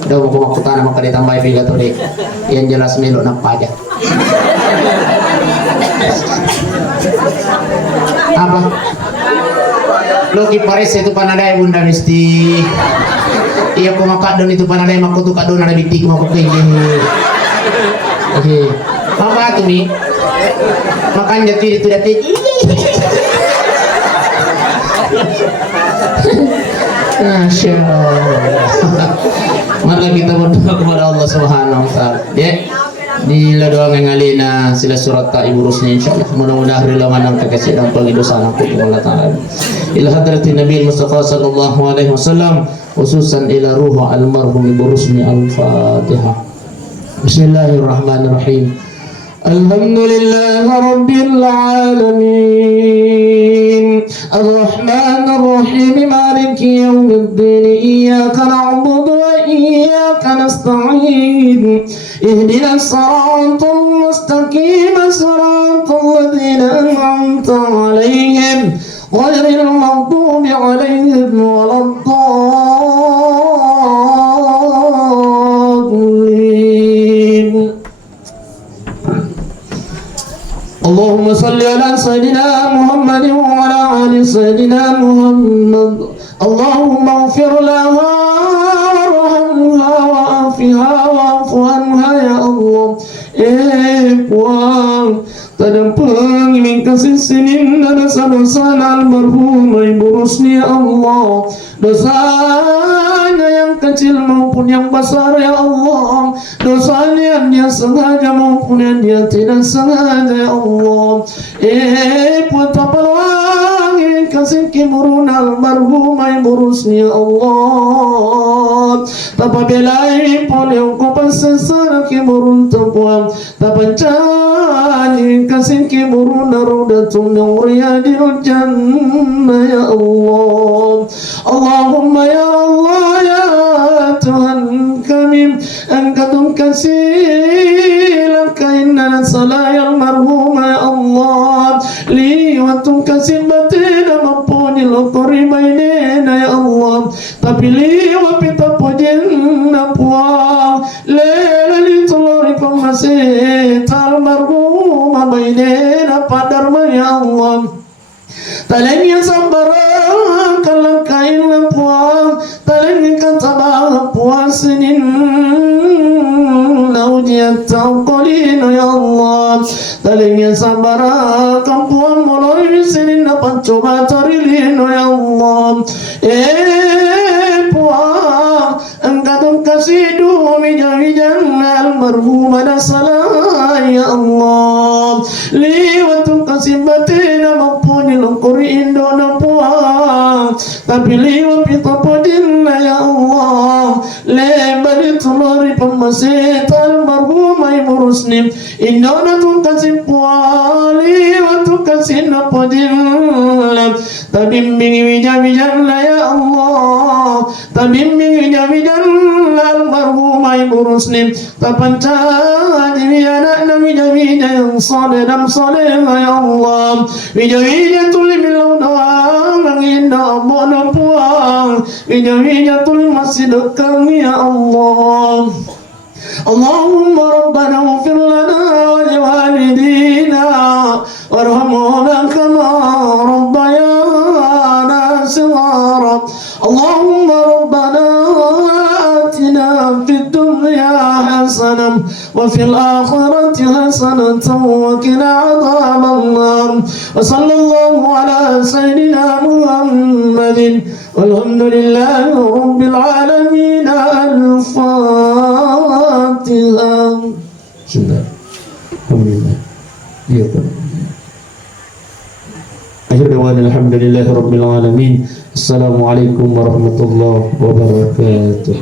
udah mau makutana maka ditambah biga tuh deh yang jelas melo nak pajak apa logi pares itu panadai bunda mesti iya kok makadon itu panadai makutu kadon ada bitik mau kepingin oke apa tuh nih makanya tidak Masya Allah. Mari kita berdoa kepada Allah Subhanahu wa taala. Ya. Di doa ngalina sila surat ta ibu rusnya insyaallah mudah-mudahan rela manang kekasih dan pagi dosa aku Allah taala. Ila hadratin Nabi Mustafa sallallahu alaihi wasallam khususan ila ruh almarhum ibu rusmi al-Fatihah. Bismillahirrahmanirrahim. الحمد لله رب العالمين الرحمن الرحيم مالك يوم الدين إياك نعبد وإياك نستعين اهدنا الصراط المستقيم صراط الذين أنعمت عليهم غير المغضوب عليهم ولا الضالين. اللهم صل على سيدنا محمد وعلى آل سيدنا محمد. اللهم اغفر لها وارحمها وعافها واعف عنها يا الله. Tadampang ini kasih sinin dan dosa-dosa almarhum Ibu Rusni ya Allah, dosanya yang kecil maupun yang besar ya Allah, dosanya yang dia sengaja maupun yang dia tidak sengaja ya Allah. Patapalangin kasih kimurun almarhum Ibu Rusni ya Allah, tapabelai polio kopasasar kimurun tapuam tapancani kasih kiburun rodatun min riyadil jannah ya Allah. Allahumma ya Allah ya Tuhan kami, Engkau kasih laka inna salaya almarhum ya Allah li wa kasih batina mampuni lokori bainena ya Allah, tapi li wa pita pojenna puang lela li tulori masih almarhum bainena padarma ya Allah. Talanya sambaran kalau kain lempuang, talanya kata puasinin naujiat taukolino ya Allah. Talanya sambaran kampuan mulai sinin dapat coba tarilino ya Allah. Puang engkau kasih dua wijan almarhum ada salah ya Allah. Liwat kasih batina maupun lokori indona puang, tapi liwat pita podinna ya Allah. Lebar itu lori pemasit almarhum Ibu Rusni indona tu kasih puang, liwat tu kasih napodinna, tapi bimbing ya Allah, tapi bimbing almarhum Ibu Rusni tapanca di anak nabi yang saleh dan saleh ya Allah. Wijawinya tuli bilau doang indah bono puang, wijawinya tuli masih dekang ya Allah. Allahumma rabbana ighfir lana wa liwalidina warhamhuma kama rabbayana shighara. Allahumma rabbana atina fid dunya hasanah wa fil akhirati hasanah wa qina adhaban. وصلى الله على سيدنا محمد والحمد لله رب العالمين. الفاتحة. بسم الله الحمد لله. الحمد لله رب العالمين. السلام عليكم ورحمة الله وبركاته.